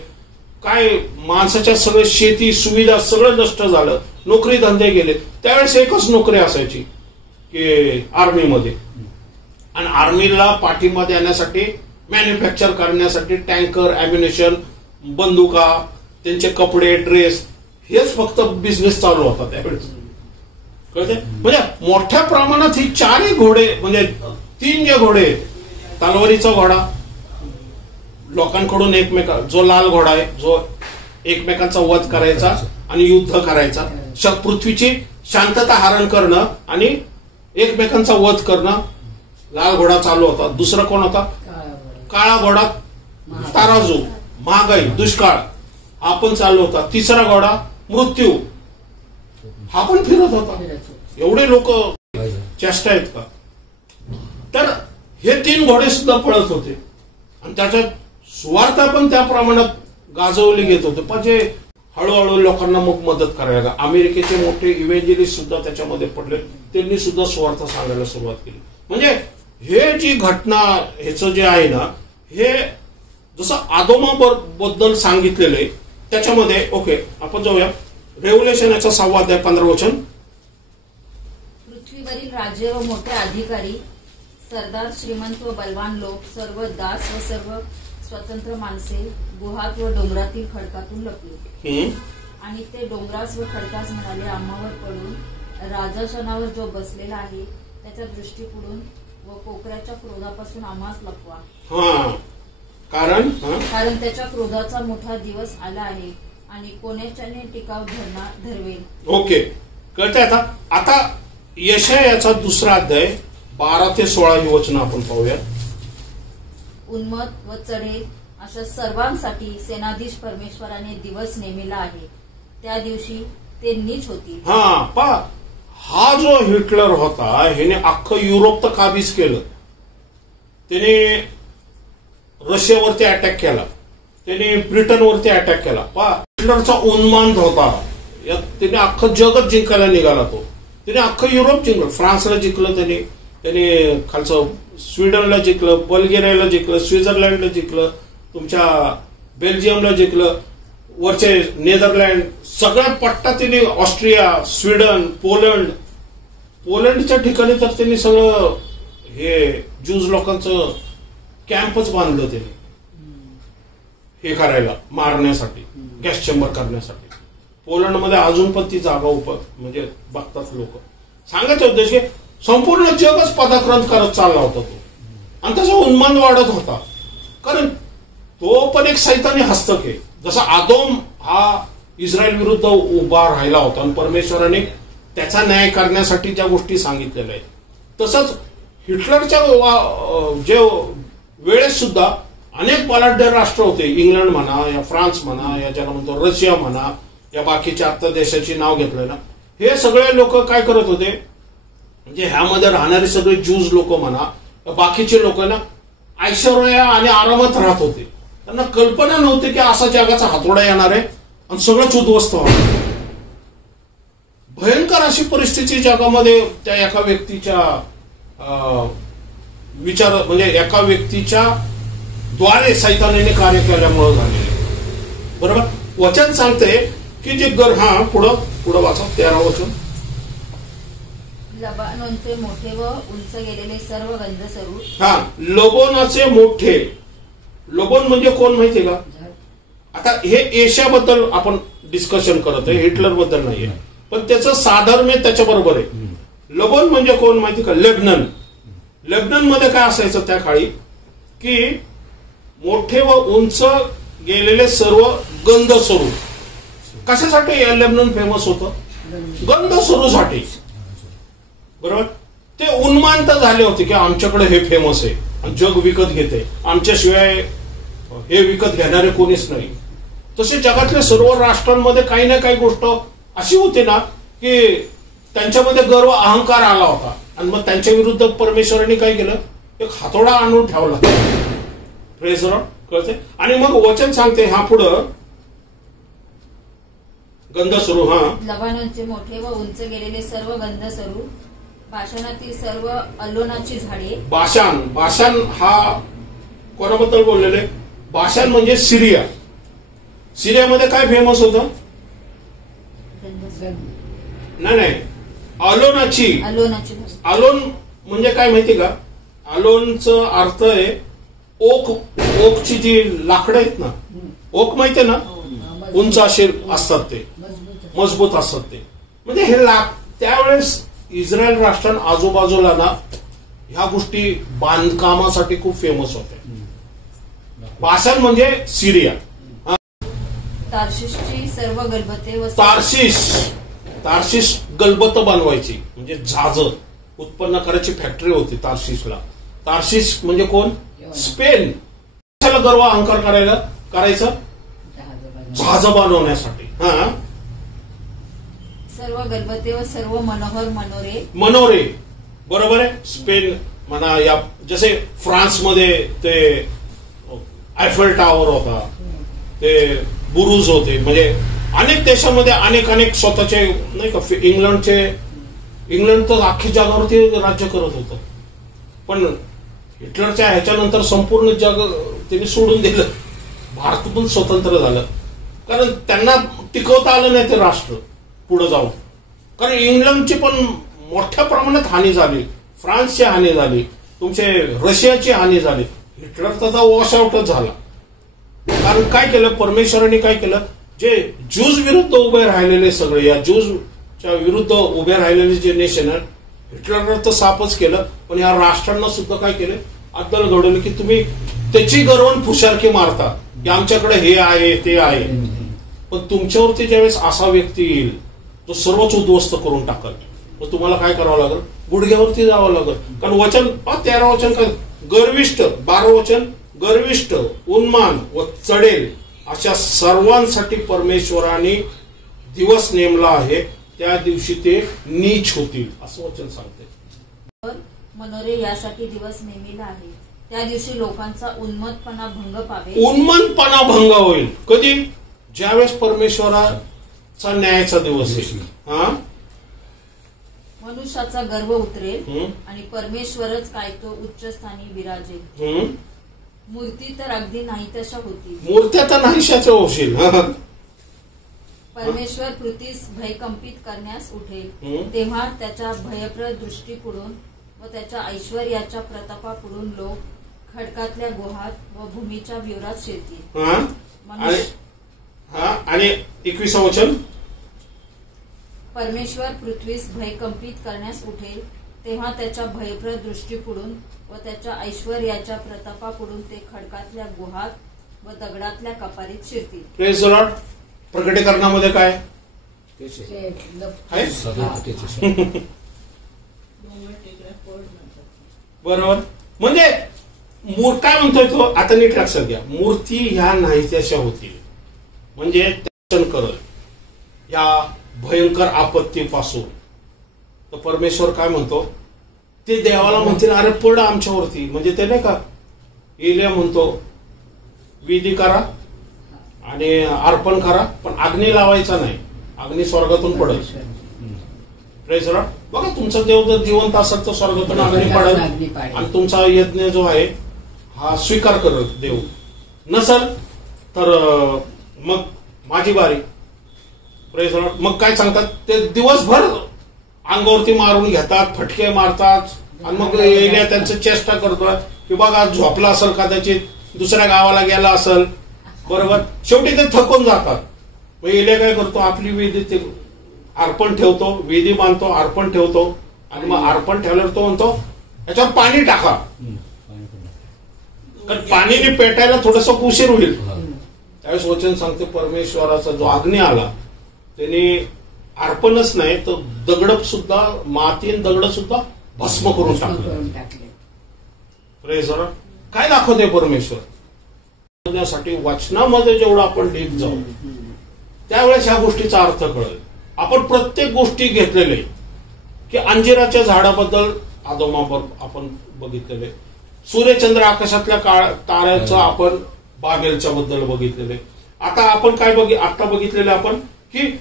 काय माणसाच्या सगळं शेती सुविधा सगळं नष्ट झालं, नोकरी धंदे गेले. त्यावेळेस एकच नोकरी असायची की आर्मीमध्ये. आणि आर्मीला पाठिंबा देण्यासाठी, मॅन्युफॅक्चर करण्यासाठी टँकर, अॅम्युनेशन, बंदुका, त्यांचे कपडे, ड्रेस, हेच फक्त बिझनेस चालू होता त्यावेळेस. कळते. म्हणजे मोठ्या प्रमाणात ही 4ही घोडे, म्हणजे 3 जे घोडे, तलवारीचा घोडा लोकांकडून जो लाल घोडा आहे जो एकमेकांचा वध करायचा आणि युद्ध करायचा, पृथ्वीची शांतता हरण करणं आणि एकमेकांचा वध करणं, लाल घोडा चालू होता. दुसरा कोण होता, काळा घोडा, ताराजू, महागाई, दुष्काळ, हा पण चालू होता. तिसरा घोडा मृत्यू, हा पण फिरत होता. एवढे लोक चेष्टा आहेत का. तर हे 3 घोडे सुद्धा पळत होते आणि त्याच्यात सुवार्ता पण त्या प्रमाणात गाजवली घेत होते. पण जे हळूहळू लोकांना मग मदत करायला, अमेरिकेचे मोठे इव्हेंजलिस्ट सुद्धा त्याच्यामध्ये पडले, त्यांनी सुद्धा सुवार्ता सांगायला सुरुवात केली. म्हणजे हे जी घटना, ह्याचं जे आहे ना, हे जसं आदोमाबद्दल सांगितलेलं आहे त्याच्यामध्ये. ओके, आपण जाऊया रेव्होल्युशन याचा 6वा अध्याय 15 वचन. पृथ्वीवरील राजे व मोठे अधिकारी, सरदार, श्रीमंत व बलवान लोक, सर्व दास व सर्व स्वतंत्र माणसे गुहात व डोंगरातील खडकातून लपले. आणि ते डोंगरास व खडकास म्हणाले, आम्हावर पडून राजासनावर जो बसलेला आहे त्याच्या दृष्टी पुढून व कोकऱ्याच्या क्रोधापासून आम्हास लपवा. कारण त्याच्या क्रोधाचा मोठा दिवस आला आहे आणि कोणाच्याने टिकाव धरवेल. ओके, कळतंय आता यशायाचा दुसरा अध्याय 12 ते 16 ही वचनं आपण पाहूया. उन्मत्त व चढेल अशा सर्वांसाठी सेनाधीश परमेश्वराने दिवस नेमिला आहे. त्या दिवशी ते नीच होतील. हा जो हिटलर होता ह्याने अख्खं युरोप तर काबीज केलं. त्याने रशियावरती अटॅक केला, त्याने ब्रिटनवरती अटॅक केला. हिटलरचा उन्माद होता, त्याने अख्खं जगच जिंकायला निघाला. त्याने अख्खं युरोप जिंकलं. फ्रान्सला जिंकलं, त्याने खालचं स्वीडनला जिंकलं, बल्गेरियाला जिंकलं, स्वित्झर्लंडला जिंकलं, तुमच्या बेल्जियमला जिंकलं, वरचे नेदरलँड, सगळ्या पट्टा त्यांनी ऑस्ट्रिया, स्वीडन, पोलंडच्या ठिकाणी तर त्यांनी सगळं हे ज्यूज लोकांचं कॅम्पच बांधलं त्यांनी हे करायला, मारण्यासाठी, गॅस चेंबर करण्यासाठी. पोलंडमध्ये अजून पण ती जागा म्हणजे बघतात लोक. सांगायचं उद्देश की संपूर्ण जगच पदाक्रांत करत चालला होता तो, आणि त्याचा उन्माद वाढत होता. कारण तो पण एक सैतानी हस्तक आहे. जसा आदोम हा इस्रायल विरुद्ध उभा राहिला होता आणि परमेश्वराने त्याचा न्याय करण्यासाठी ज्या गोष्टी सांगितलेल्या आहेत, तसंच हिटलरच्या जे वेळेस सुद्धा अनेक बलाढ्य राष्ट्र होते. इंग्लंड म्हणा, या फ्रान्स म्हणा, या ज्याला म्हणतो रशिया म्हणा, या बाकीच्या आत्ता देशाची नाव घेतलंय ना, हे सगळे लोक काय करत होते, म्हणजे ह्यामध्ये राहणारे सगळे ज्यूज लोक म्हणा, बाकीचे लोक ना ऐश्वर्या आणि आरामात राहत होते. त्यांना कल्पना नव्हती की असा जगाचा हातोडा येणार आहे आणि सगळंच उद्ध्वस्त होणार. भयंकर अशी परिस्थिती जगामध्ये त्या एका व्यक्तीच्या विचार, म्हणजे एका व्यक्तीच्या द्वारे सैतानाने कार्य केल्यामुळे झालेले. बरोबर, वचन सांगते की जे पुढं वाचा 13 वचन. लबानोनचे मोठे व उंच गेलेले सर्व गंधसरू. लबोनाचे मोठे. लबोन म्हणजे कोण माहितीये का? आता हे एशियाबद्दल आपण डिस्कशन करत आहे, हिटलर बद्दल नाहीये, पण त्याचं साधर्म्य त्याच्या बरोबर आहे. लबोन म्हणजे कोण माहिती का? लेबनन. लेबनन मध्ये काय असायचं त्या काळी की मोठे व उंच गेलेले सर्व गंधसरू. कशासाठी लेबनन फेमस होतं? गंधसरूसाठी. बरोबर, ते उन्मांत झाले होते की आमच्याकडे हे फेमस आहे आणि जग विकत घेते, आमच्याशिवाय हे विकत घेणारे कोणीच नाही. तसे जगातल्या सर्व राष्ट्रांमध्ये काही ना काही गोष्ट अशी होती ना की त्यांच्यामध्ये गर्व, अहंकार आला होता, आणि मग त्यांच्या विरुद्ध परमेश्वरांनी काय केलं, एक हातोडा आणून ठेवला. Praise Lord. कळते. आणि मग वचन सांगते पुढं गंधसरू. लबानोनचे मोठे व उंच गेलेले सर्व गंधसरू, बाशानातील सर्व अल्लोनाची झाडे. बाशान हा कोणाबद्दल बोललेले? बाशान म्हणजे सिरिया. सिरियामध्ये काय फेमस होतं? नाही, अलोनाची. अलोन म्हणजे काय माहिती का? अलोनचं अर्थ आहे ओकची जी लाकडं आहेत ना, ओक माहितीये ना, उंच असे असतात, ते मजबूत असतात ते. म्हणजे हे त्यावेळेस इस्रायल राष्ट्रां आजूबाजूला ना ह्या गोष्टी बांधकामासाठी खूप फेमस होत्या. बाशान म्हणजे सिरिया. तार्शिशची सर्व गलबते व तार्शिश गलबत बनवायची, म्हणजे जहाज उत्पन्न करायची फॅक्टरी होती तार्शिशला. तार्शिश म्हणजे कोण? स्पेन. कशाला गर्व, अहंकार करायचं? जहाज बनवण्यासाठी. सर्व गलबते व सर्व मनोरे. बरोबर आहे. स्पेन म्हणा, या जसे फ्रान्समध्ये ते आयफेल टॉवर होता, ते बुरुज होते, म्हणजे अनेक देशामध्ये अनेक स्वतःचे नाही का. इंग्लंड तर अख्खी जगावरती राज्य करत होतं, पण हिटलरच्या ह्याच्यानंतर संपूर्ण जग त्यांनी सोडून दिलं. भारत पण स्वतंत्र झालं, कारण त्यांना टिकवता आलं नाही ते राष्ट्र पुढे जाऊन. कारण इंग्लंडची पण मोठ्या प्रमाणात हानी झाली, फ्रान्सची हानी झाली, तुमचे रशियाची हानी झाली. हिटलर त्याचा वॉश आउटच झाला. कारण काय केलं परमेश्वराने? काय केलं? जे ज्यूज विरुद्ध उभे राहिलेले सगळे, या ज्यूजच्या विरुद्ध उभे राहिलेले जे नेशन आहेत, हिटलरनं तर सापच केलं, पण या राष्ट्रांना सुद्धा काय केलं, अद्दल घडवलं की तुम्ही त्याची गर्वन फुशारकी मारता की आमच्याकडे हे आहे ते आहे, पण तुमच्यावरती ज्यावेळेस असा व्यक्ती येईल तो सर्वच उद्ध्वस्त करून टाकल, मग तुम्हाला काय करावं लागेल, गुडघ्यावरती जावं लागेल. कारण वचन 13 वचन काय, गर्विष्ठ, 12 वचन, गर्विष्ठ, उन्मान व चढेल अशा सर्वांसाठी परमेश्वराने दिवस नेमला आहे, त्या दिवशी ते नीच होतील असं वचन सांगते. मनोरे यासाठी दिवस नेमिला आहे, त्या दिवशी लोकांचा उन्मत्तपणा भंग पावे. उन्मत्तपणा भंग होईल कधी, ज्यावेळेस परमेश्वराचा न्यायाचा दिवस येईल. हा, मनुष्याचा गर्व उतरेल आणि परमेश्वरच काय तो उच्चस्थानी विराजेल. मूर्ती तर अगदी नाही तशा होती, मूर्त्या तर नाहीशाच होशील. परमेश्वर पृथ्वीस भयकंपित करण्यास उठेल, तेव्हा त्याच्या भयप्रद दृष्टीपुढून व त्याच्या ऐश्वर्याच्या प्रतापापुढून लोक खडकातल्या गुहात व भूमीच्या विवरात शिरतील. आणि 21 वचन, परमेश्वर पृथ्वीस भयकंपित करण्यास उठेल, तेव्हा त्याच्या भयप्रद दृष्टीपुढून व त्याच्या ऐश्वर्याच्या प्रतापापुढून ते खडकातल्या गुहात व दगडातल्या कपारीत शिरतील. Praise the lord. प्रकटीकरणामध्ये काय आहे? बरोबर. म्हणजे काय म्हणतोय तो, आता नीट लक्षात घ्या, मूर्ती ह्या नाही त्याशा होतील, म्हणजे दर्शन करत या भयंकर आपत्तीपासून. तर परमेश्वर काय म्हणतो, ते देवाला म्हणतील अरे पड आमच्यावरती, म्हणजे ते नाही का एलिया म्हणतो विधी करा आणि अर्पण करा, पण अग्नी लावायचा नाही, अग्नी स्वर्गातून पडेल. Praise the Lord. बघा, तुमचा देव जर जिवंत असेल तर स्वर्गातून अग्नी पडेल आणि तुमचा यज्ञ जो आहे हा स्वीकार करत देव, नसल तर मग माझी बारी. Praise the Lord. मग काय सांगतात ते, दिवसभर अंगावरती मारून घेतात, फटके मारतात आणि मग एलिया त्यांचं चेष्टा करतोय की बघा झोपला असेल, कदाचित दुसऱ्या गावाला गेला असेल, बरोबर. शेवटी ते थकून जातात. मग एलिया काय करतो, आपली वेदी ते अर्पण ठेवतो, वेदी बांधतो, अर्पण ठेवतो आणि मग अर्पण ठेवल्यावर तो म्हणतो याच्यावर पाणी टाका, कारण पाणीने पेटायला थोडस उशीर होईल. त्यावेळेस वचन सांगते परमेश्वराचा जो अग्नी आला त्याने अर्पणच नाही तर दगड सुद्धा, मातीन दगड सुद्धा भस्म करून टाकले. Praise the Lord. काय दाखवते परमेश्वर, साठी वचनामध्ये जेवढं आपण डीप जाऊ त्यावेळेस ह्या गोष्टीचा अर्थ कळेल. आपण प्रत्येक गोष्टी घेतलेले की अंजिराच्या झाडाबद्दल आदमावर आपण बघितलेले, सूर्यचंद्र आकाशातल्या ताऱ्यांचं आपण बाबेलच्या बद्दल बघितलेले. आता आपण काय आता बघितलेले आपण की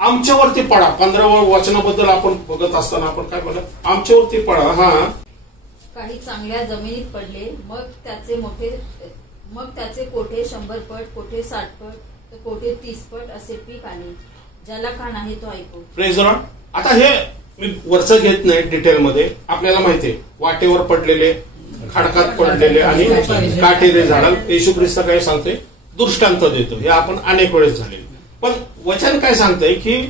आमच्यावरती पडा, 15व्या वचनाबद्दल आपण बघत असताना आपण काय बोलत, आमच्यावरती पडा. हा, काही चांगल्या जमिनीत पडले, मग त्याचे कोठे 100 पट, कोठे 60 पट, तर कोठे 30 पट असे पीक आले. ज्याला कान आहे तो ऐकू. Praise the Lord. आता हे मी वरचं घेत नाही डिटेलमध्ये, आपल्याला माहितीये वाटेवर पडलेले, खडकात पडलेले आणि काटेरी झाडाला येशू ख्रिस्त काय सांगतोय, दृष्टांत देतो. हे आपण अनेक वेळेस झाले. पण वचन काय सांगतंय की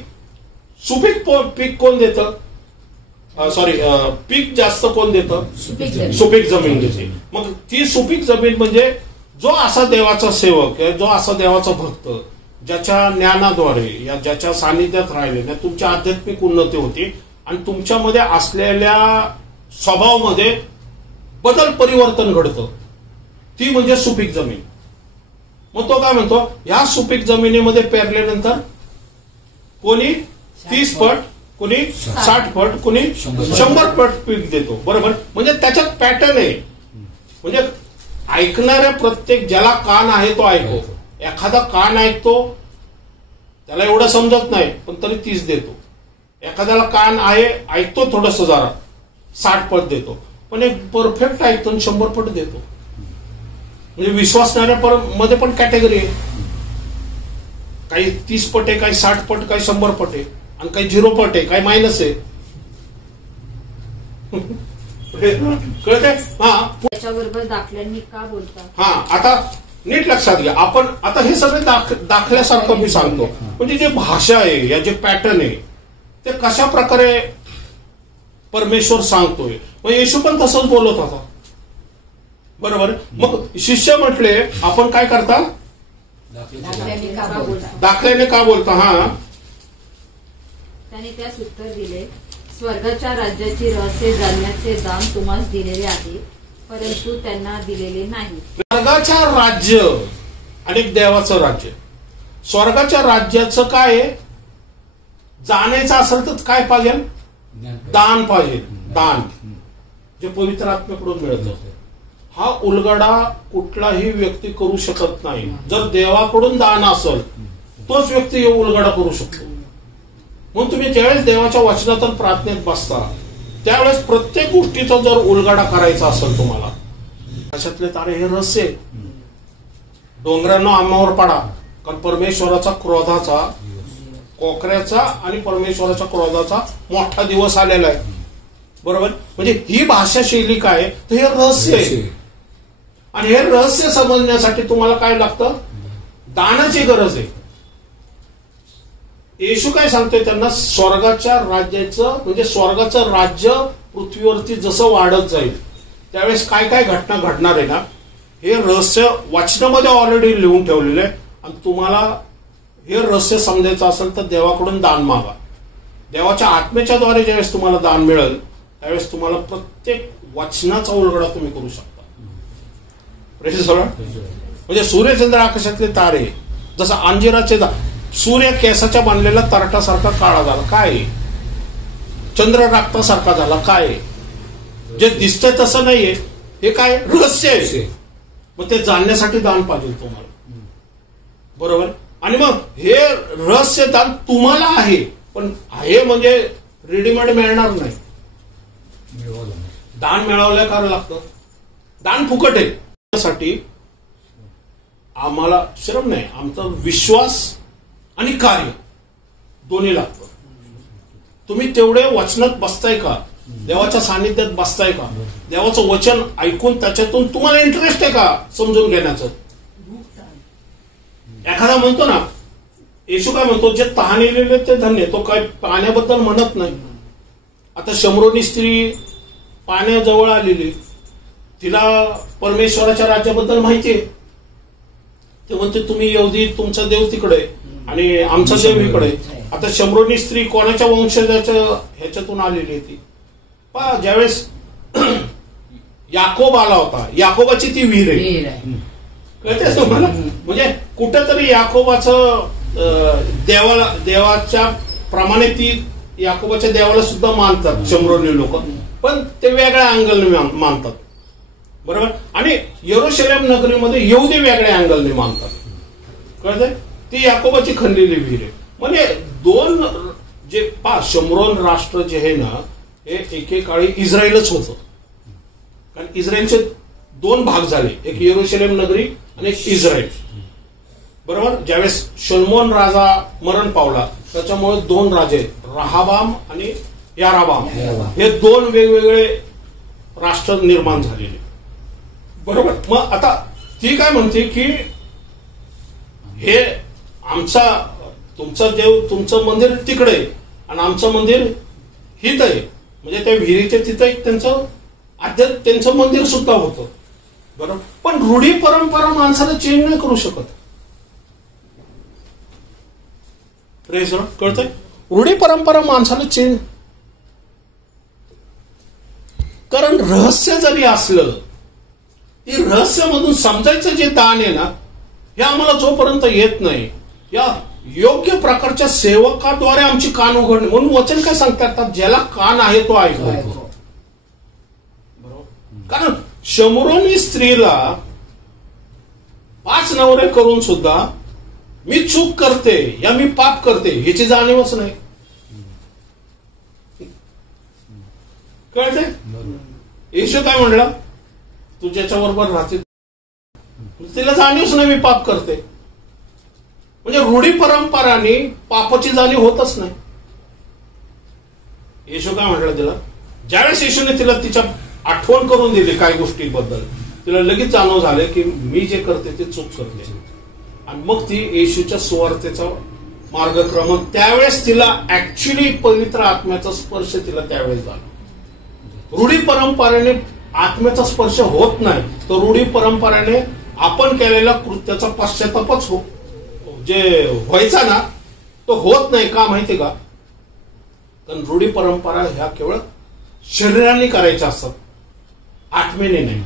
सुपीक पीक कोण देतं, पीक जास्त कोण देतं, सुपीक जमीन देते. मग ती सुपीक जमीन म्हणजे जो असा देवाचा सेवक, जो असा देवाचा भक्त ज्याच्या ज्ञानाद्वारे या ज्याच्या सानिध्यात राहिले तुमची आध्यात्मिक उन्नती होती आणि तुमच्यामध्ये असलेल्या स्वभावामध्ये बदल, परिवर्तन घडतं, ती म्हणजे सुपीक जमीन. मग तो काय म्हणतो, या सुपीक जमिनीमध्ये पेरल्यानंतर कोणी 30 पट, कोणी 60 पट, कोणी 100 पट पीक देतो. बरोबर. म्हणजे त्याच्यात पॅटर्न आहे. म्हणजे ऐकणाऱ्या प्रत्येक, ज्याला कान आहे तो ऐको. एखादा कान ऐकतो त्याला एवढं समजत नाही पण तरी 30 देतो. एखाद्याला कान आहे, ऐकतो थोडस जरा, 60 पट देतो. पण एक परफेक्ट ऐकतो आणि 100 पट देतो. म्हणजे विश्वासणाऱ्या मध्ये पण कॅटेगरी आहे. काही 30 पट आहे, काही 60 पट, काही 100 पट आहे आणि काही 0 पट आहे, काही मायनस आहे. कळते. हा, त्याच्याबरोबर दाखल्यांनी का बोलतात. हा, आता नीट लक्षात घ्या. आपण आता हे सगळे दाखल्यासारखं मी सांगतो. म्हणजे जे भाषा आहे, या जे पॅटर्न आहे ते कशा प्रकारे परमेश्वर सांगतोय. मग येशू पण तसंच बोलत होता, बरोबर. मग शिष्य म्हटले आपण काय करता, दाखल्याने का बोलता. हा, त्याने त्यास उत्तर दिले, स्वर्गाच्या राज्याची रहस्य जाणण्याचे दान तुम्हाला दिलेले आहे, परंतु त्यांना दिलेले नाही. स्वर्गाच्या राज्य आणि देवाचं राज्य. स्वर्गाच्या राज्याचं काय आहे, जाण्याचं असेल तर काय पाहिजे, दान पाहिजे. दान जे पवित्र आत्म्याकडून मिळतं. हा उलगडा कुठलाही व्यक्ती करू शकत नाही. जर देवाकडून दान असेल तोच व्यक्ती हे उलगडा करू शकतो. म्हणून तुम्ही ज्यावेळेस देवाच्या वचनातून प्रार्थनेत बसता त्यावेळेस प्रत्येक गोष्टीचा जर उलगडा करायचा असेल तुम्हाला, अशातले तारे हे रहस्य आहे. डोंगरांना आम्हावर पडा, कारण परमेश्वराचा क्रोधाचा, कोकऱ्याचा आणि परमेश्वराच्या क्रोधाचा मोठा दिवस आलेला आहे, बरोबर. म्हणजे ही भाषा शैली काय, तर हे रहस्य आहे. आणि हे रहस्य समजण्यासाठी तुम्हाला काय लागतं, दानाची गरज आहे. येशू काय सांगतोय त्यांना, स्वर्गाच्या राज्याचं म्हणजे स्वर्गाचं राज्य पृथ्वीवरती जसं वाढत जाईल त्यावेळेस काय काय घटना घडणार आहे ना, हे रहस्य वचनामध्ये ऑलरेडी लिहून ठेवलेलं आहे. आणि तुम्हाला हे रहस्य समजायचं असेल तर देवाकडून दान मागा. देवाच्या आत्म्याच्या द्वारे ज्यावेळेस तुम्हाला दान मिळेल त्यावेळेस तुम्हाला प्रत्येक वचनाचा उलगडा तुम्ही करू शकता. म्हणजे सूर्यचंद्र आकाशातले तारे, जसं अंजिराचे सूर्य केसाच्या बांधलेला तरटासारखा काळा झाला, काय चंद्र रक्तासारखा झाला, काय जे दिसतंय तसं नाहीये, हे काय रहस्य आहे. मग ते जाणण्यासाठी दान पाहिजे तुम्हाला, बरोबर. आणि मग हे रहस्य दान तुम्हाला आहे, पण आहे म्हणजे रेडीमेड मिळणार नाही. दान मिळवल्या करावं लागतं. दान फुकट आहे. त्यासाठी आम्हाला श्रम नाही, आमचा विश्वास आणि कार्य दोन्ही लागतं. तुम्ही तेवढे वचनात बसताय का, देवाच्या सानिध्यात बसताय का, देवाचं वचन ऐकून त्याच्यातून तुम्हाला इंटरेस्ट आहे का समजून घेण्याचं. एखादा म्हणतो ना, येशू काय म्हणतो, जे तहानलेले ते धन्य. तो काय पाण्याबद्दल म्हणत नाही. आता शमरोनी स्त्री पाण्याजवळ आलेली, तिला परमेश्वराच्या राज्याबद्दल माहितीये. ते म्हणते तुम्ही यहुदी, तुमचा देव तिकडे आणि आमचा देव इकडे. आता शमरोनी स्त्री कोणाच्या वंशजाच्या ह्याच्यातून आलेली आहे ती. ज्यावेळेस याकोब आला होता, याकोबाची ती विहीर आहे, कळतेच तुम्हाला. म्हणजे कुठेतरी याकोबाचं देवाच्या प्रमाणे ती याकोबाच्या देवाला सुद्धा मानतात शमरोनी लोक, पण ते वेगळ्या अँगलने मानतात, बरोबर. आणि यरूशलेम नगरीमध्ये यहुदी वेगळ्या अँगलने मानतात, कळतंय. ती याकोबाची खणलेली विहीर आहे. म्हणजे दोन जे शमरोन राष्ट्र जे आहे ना, हे एकेकाळी इस्रायलच होतं. कारण इस्रायलचे दोन भाग झाले, एक यरूशलेम नगरी आणि एक इस्रायल, बरोबर. ज्यावेळेस शलोमोन राजा मरण पावला त्याच्यामुळे दोन राजे, रहाबाम आणि याराबाम, हे दोन वेगवेगळे राष्ट्र निर्माण झालेले, बरोबर. मग आता ती काय म्हणते की हे तुमचं देव, तुमचं मंदिर तिकडे आणि आमचं मंदिर हित आहे. म्हणजे त्या विहिरीच्या तिथं एक त्यांचं मंदिर सुद्धा होतं, बरोबर. पण रूढी परंपरा माणसाला चेंज नाही करू शकत. कळतंय. रूढी परंपरा माणसाला चेंज, कारण रहस्य जरी असलं, ती रहस्यामधून समजायचं जे दान आहे ना, हे आम्हाला जोपर्यंत येत नाही, या योग्य प्रकारच्या सेवकाद्वारे आमची कान उघडणे. म्हणून वचन काय सांगतात, ज्याला कान आहे तो ऐकतो, बरोबर. कारण शमरोनी स्त्रीला 5 नवरे करून सुद्धा मी चूक करते या मी पाप करते ह्याची जाणीवच नाही, कळते. येशू काय म्हणला, तू ज्याच्या बरोबर राहते तिला जाणीवच नाही मी पाप करते. म्हणजे रूढी परंपराने पापाची जाणीव होतच नाही. येशू काय म्हटलं तिला, ज्यावेळेस येशूने तिला तिच्या आठवण करून दिली काही गोष्टीबद्दल, तिला लगेच जाणव झाले की मी जे करते ते चूक करते. आणि मग ती येशूच्या सुवार्तेचा मार्गक्रमण, त्यावेळेस तिला ऍक्च्युली पवित्र आत्म्याचा स्पर्श तिला त्यावेळेस झाला. रूढी परंपरेने आत्म्याचा स्पर्श होत नाही, तर रूढी परंपरेने आपण केलेल्या कृत्याचा पश्चातापच जे व्हायचा ना तो होत नाही. का माहिती का? कारण रूढी परंपरा ह्या केवळ शरीराने करायच्या असतात, आत्मेने नाही.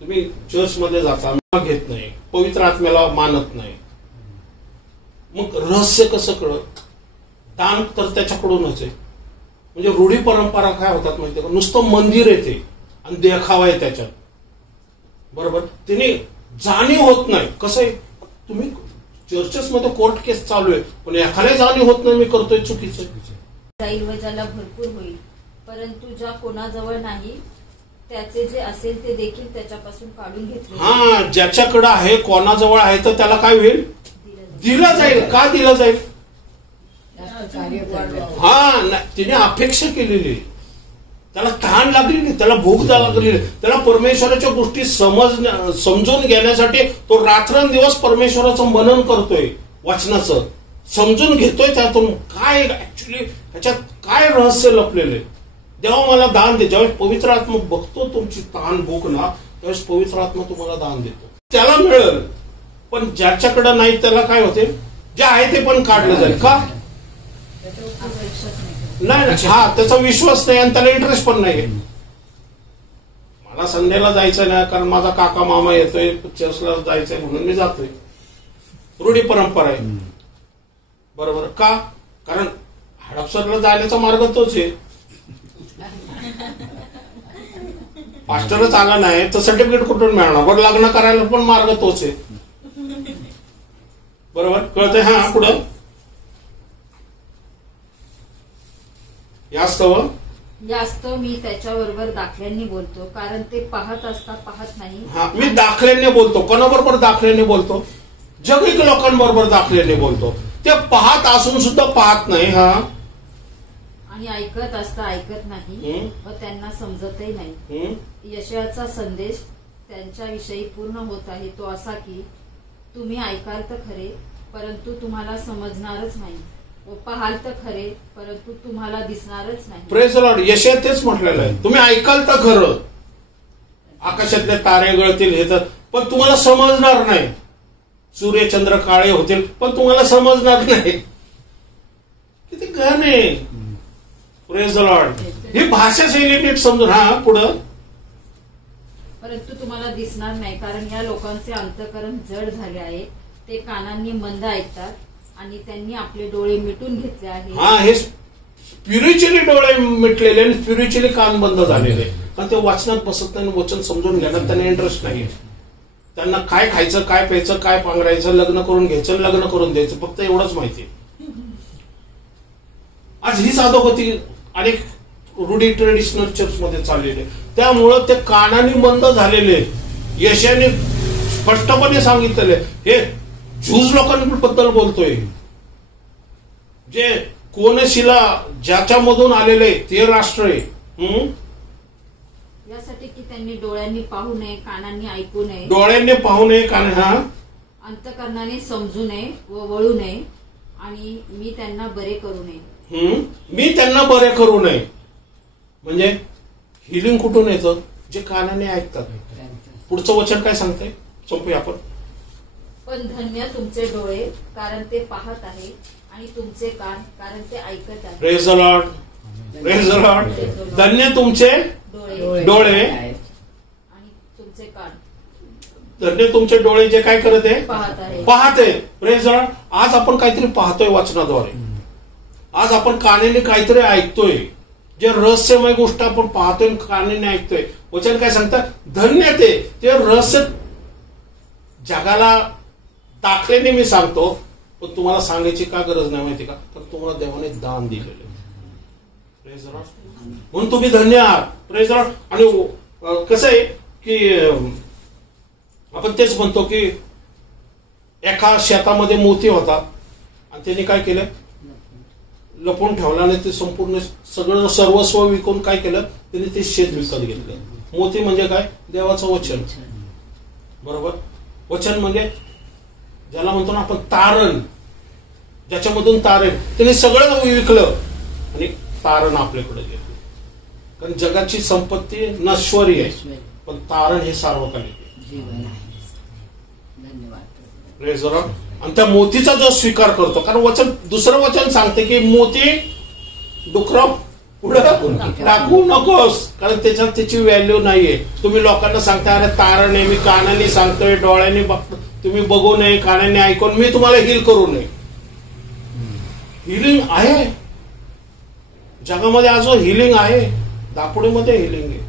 तुम्ही चर्चमध्ये जाता, घेत नाही, पवित्र आत्म्याला मानत नाही, मग रहस्य कसं कळत? दान तर त्याच्याकडूनच आहे. म्हणजे रूढी परंपरा काय होतात माहिती का? नुसतं मंदिर येते आणि देखावा आहे त्याच्यात, बरोबर. तिने जाणीव होत नाही. कसं आहे, तुम्ही चर्चेसमध्ये कोर्ट केस चालू आहे, पण एखाद्या जाणीव होत नाही मी करतोय चुकीचं. जाईल व ज्याला भरपूर होईल, परंतु ज्या कोणाजवळ नाही त्याचे जे असेल ते देखील त्याच्यापासून काढून घेतले. हा, ज्याच्याकडे आहे, कोणाजवळ आहे, तर त्याला काय होईल? दिलं जाईल. का दिलं जाईल? हा, तिने अपेक्षा केलेली, त्याला तहान लागलेली, त्याला भूक लागलेली, त्याला परमेश्वराच्या गोष्टी समजून घेण्यासाठी तो रात्रंदिवस परमेश्वराचं मनन करतोय, वचनाचं समजून घेतोय. त्यातून काय ऍक्च्युली त्याच्यात काय रहस्य लपलेले. देवा मला दान दे. ज्यावेळेस पवित्र आत्मा बघतो तुमची तहान भूक ना, त्यावेळेस पवित्र आत्मा तुम्हाला दान देतो, त्याला मिळेल. पण ज्याच्याकडे नाही त्याला काय होते? जे आहे ते पण काढलं जाईल. का? नाही, हा, त्याचा विश्वास नाही आणि त्याला इंटरेस्ट पण नाही. मला संडेला जायचं नाही कारण माझा काका मामा येतोय, चर्चला जायचंय म्हणून मी जातोय. रूढी परंपरा आहे, बरोबर. का? कारण हडपसरला जाण्याचा मार्ग तोच आहे. पास्टरच आला नाही तर सर्टिफिकेट कुठून मिळणार? बरं, लग्न करायला पण मार्ग तोच आहे, बरोबर. कळतंय? हा, पुढं यास्तव मी त्याच्याबरोबर दाखल्यांनी बोलतो, कारण ते पाहत असता पाहत नाही. हा, मी दाखल्यांनी बोलतो. कोणाबरोबर दाखल्यांनी बोलतो? जगिक लोकांबरोबर दाखल्यांनी बोलतो. ते पाहत असून सुद्धा पाहत नाही. हा, आणि ऐकत असता ऐकत नाही व त्यांना समजतही नाही. यशाचा संदेश त्यांच्याविषयी पूर्ण होत आहे तो असा की तुम्ही ऐकाल तर खरे, परंतु तुम्हाला समजणारच नाही, व पाहाल तर खरे, परंतु तुम्हाला दिसणारच नाही. Praise the lord. यशा तेच म्हटलेलं आहे, तुम्ही ऐकाल तर खरं, आकाशातले तारे गळतील हे तर, पण तुम्हाला समजणार नाही. सूर्यचंद्र काळे होतील पण तुम्हाला समजणार नाही. किती गहन आहे. Praise the Lord. ही भाषा शैली नीट समजून. हा, पुढं. परंतु तुम्हाला दिसणार नाही, कारण या लोकांचे अंतःकरण जड झाले आहे. ते कानांनी मंद ऐकतात आणि त्यांनी आपले डोळे मिटून घेतले आहे. हा, हे स्पिरिच्युअली डोळे मिटलेले आणि स्पिरिच्युअली कान बंद झालेले. कारण ते वाचनात बसत नाही, वचन समजून घेण्यात त्यांना इंटरेस्ट नाही. त्यांना काय खायचं, काय प्यायचं, काय पांघरायचं, लग्न करून घ्यायचं, लग्न करून द्यायचं, फक्त एवढंच माहिती. आज ही अधोगती अनेक रूढी ट्रेडिशनल चर्चमध्ये चाललेले, त्यामुळं ते कानाने बंद झालेले. यशाने स्पष्टपणे सांगितलेले. हे ज्यूज लोकांबद्दल बोलतोय, जे कोनशिला ज्याच्यामधून आलेले ते राष्ट्र आहे. यासाठी की त्यांनी डोळ्यांनी पाहू नये, कानांनी ऐकू नये, डोळ्यांनी पाहू नये, अंतःकरणाने समजू नये व वळू नये, आणि मी त्यांना बरे करू नये. मी त्यांना बरे करू नये. म्हणजे हिलिंग कुठून येतं? जे कानाने ऐकतात. पुढचं वचन काय सांगतंय? संपूया आपण. पण धन्य तुमचे डोळे, कारण ते पाहत आहे, आणि तुमचे कान, कारण ते ऐकत आहे. Praise the Lord. Praise the Lord. धन्य तुमचे डोळे आणि तुमचे कान. धन्य तुमचे डोळे जे काय करत आहे? पाहते. Praise the Lord. आज आपण काहीतरी पाहतोय वाचनाद्वारे. आज आपण कानाने काहीतरी ऐकतोय. जे रहस्यमय गोष्ट आपण पाहतोय, कानाने ऐकतोय. वचन काय सांगतात? धन्य ते रहस्य जगाला दाखल्याने मी सांगतो, पण तुम्हाला सांगायची का गरज नाही माहिती का? तर तुम्हाला देवाने दान दिलेले. Praise the Lord. म्हणून तुम्ही धन्य आहात. Praise the Lord. आणि कसं आहे की आपण तेच म्हणतो की एका शेतामध्ये मोती होता आणि त्यांनी काय केलं? लपवून ठेवला आणि ते संपूर्ण सगळं सर्वस्व विकून काय केलं? त्यांनी ते शेत विकत घेतलं. मोती म्हणजे काय? देवाचं वचन, बरोबर. वचन म्हणजे ज्याला म्हणतो ना आपण तारण, ज्याच्यामधून तारण, त्यांनी सगळं विकलं आणि तारण आपल्याकडे घेतलं. कारण जगाची संपत्ती नश्वरी आहे, पण तारण हे सार्वकालिक आहे. जीवन आहे. धन्यवाद. Praise the Lord. आणि त्या मोतीचा जो स्वीकार करतो, कारण वचन दुसरं वचन सांगते की मोती डुकरं पुढे टाकू नकोस, कारण त्याच्यात त्याची व्हॅल्यू नाहीये. तुम्ही लोकांना सांगता अरे तारण आहे, मी कानाने सांगतोय, डोळ्याने बघतो, तुम्ही बघू नये, कानाने ऐकून मी तुम्हाला हील करू नये. हिलिंग आहे जगामध्ये, आज हिलिंग आहे, दापोडीमध्ये हिलिंग आहे,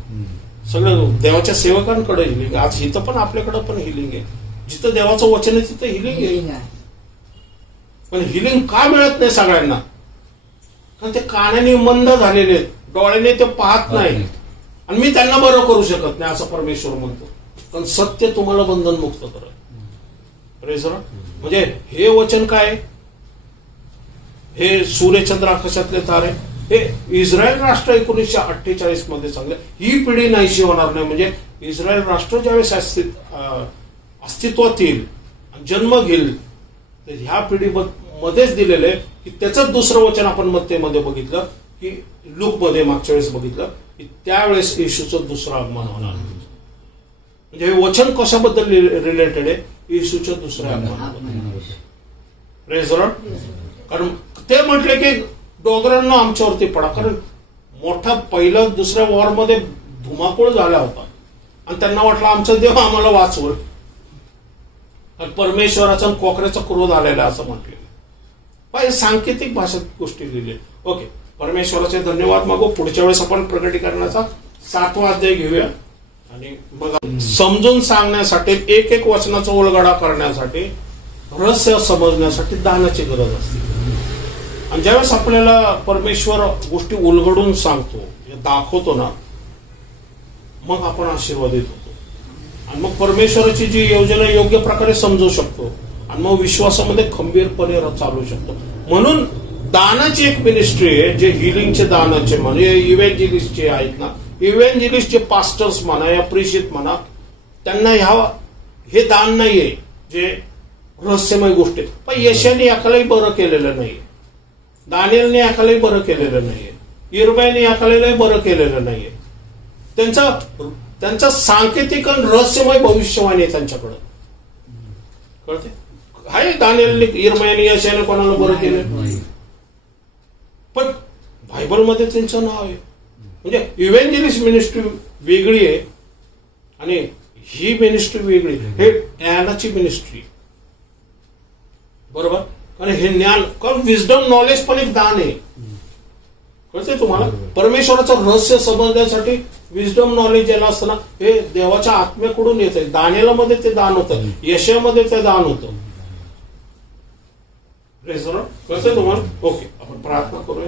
सगळं देवाच्या सेवकांकडे हिलिंग आहे. आज इथं पण आपल्याकडे पण हिलिंग आहे. जिथं देवाचं वचन आहे तिथं हिलिंग आहे. पण हिलिंग का मिळत नाही सगळ्यांना? कारण ते कानाने मंद झालेले आहेत, डोळ्याने ते पाहत नाही, आणि मी त्यांना बरं करू शकत नाही असं परमेश्वर म्हणतो. पण सत्य तुम्हाला बंधनमुक्त करत. Praise the Lord. म्हणजे हे वचन काय? हे सूर्यचंद्र आकाशातले तारे, हे इस्रायल राष्ट्र 1948 मध्ये सांगले ही पिढी नाहीशी होणार नाही. म्हणजे इस्रायल राष्ट्र ज्यावेळेस अस्तित्वात येईल, जन्म घेईल, तर ह्या पिढीमध्येच दिलेलं आहे की त्याच दुसरं वचन आपण मत्तेमध्ये बघितलं, की लूकमध्ये मागच्या वेळेस बघितलं की त्यावेळेस येशूचं दुसरं आगमन होणार. म्हणजे हे वचन कशाबद्दल रिलेटेड आहे? येशूच्या दुसऱ्या आगमनाबद्दल. Praise the Lord. कारण ते म्हटले की डोंगरांना आमच्यावरती पडा, कारण मोठा पहिल्या दुसऱ्या वॉरमध्ये धुमाकूळ झाला होता आणि त्यांना वाटलं आमचा देव आम्हाला वाचवल. परमेश्वराचा कोकऱ्याचा क्रोध आलेला असं म्हटलेलं. सांकेतिक भाषेत गोष्टी लिहिल्या. ओके, परमेश्वराचे धन्यवाद मागू. पुढच्या वेळेस आपण प्रकटीकरणाचा 7वा अध्याय घेऊया आणि बघा, समजून सांगण्यासाठी, एक एक वचनाचा उलगडा करण्यासाठी, रहस्य समजण्यासाठी दानाची गरज असते. आणि ज्यावेळेस आपल्याला परमेश्वर गोष्टी उलगडून सांगतो, दाखवतो ना, मग आपण आशीर्वादित होतो आणि मग परमेश्वराची जी योजना योग्य प्रकारे समजू शकतो आणि मग विश्वासामध्ये खंबीरपणे चालू शकतो. म्हणून दानाची एक मिनिस्ट्री आहे, जे हिलिंगचे दानाचे म्हणजे इव्हॅन्जेलिस्टचे आहेत ना, इव्हॅन्जेलिस्टचे पास्टर्स म्हणा या प्रेषित म्हणा, त्यांना हे दान नाहीये जे रहस्यमय गोष्टी. पण यशाने एकालाही बरं केलेलं नाहीये, दानिएलने एकालाही बरं केलेलं नाहीये, इर्मियाने एकालाही बरं केलेलं नाहीये. त्यांचा सांकेतिक आणि रहस्यमय भविष्यवाणी आहे त्यांच्याकडं. कळते आहे, दानिएलने, इर्मियाने, यशाने कोणाला बरं केलं, पण बायबलमध्ये त्यांचं नाव आहे. म्हणजे इव्हॅन्जेलिस्ट मिनिस्ट्री वेगळी आहे आणि ही मिनिस्ट्री वेगळी. हे ज्ञानाची मिनिस्ट्री, बरोबर. आणि हे ज्ञान, कारण विजडम नॉलेज पण एक दान आहे. कळते तुम्हाला? परमेश्वराचं रहस्य समजण्यासाठी विजडम नॉलेज ज्याला असतं ना, हे देवाच्या आत्म्याकडून येत आहे. दानिएलमध्ये ते दान होतं, यशामध्ये ते दान होतं. कळते तुम्हाला? ओके, आपण प्रार्थना करूया.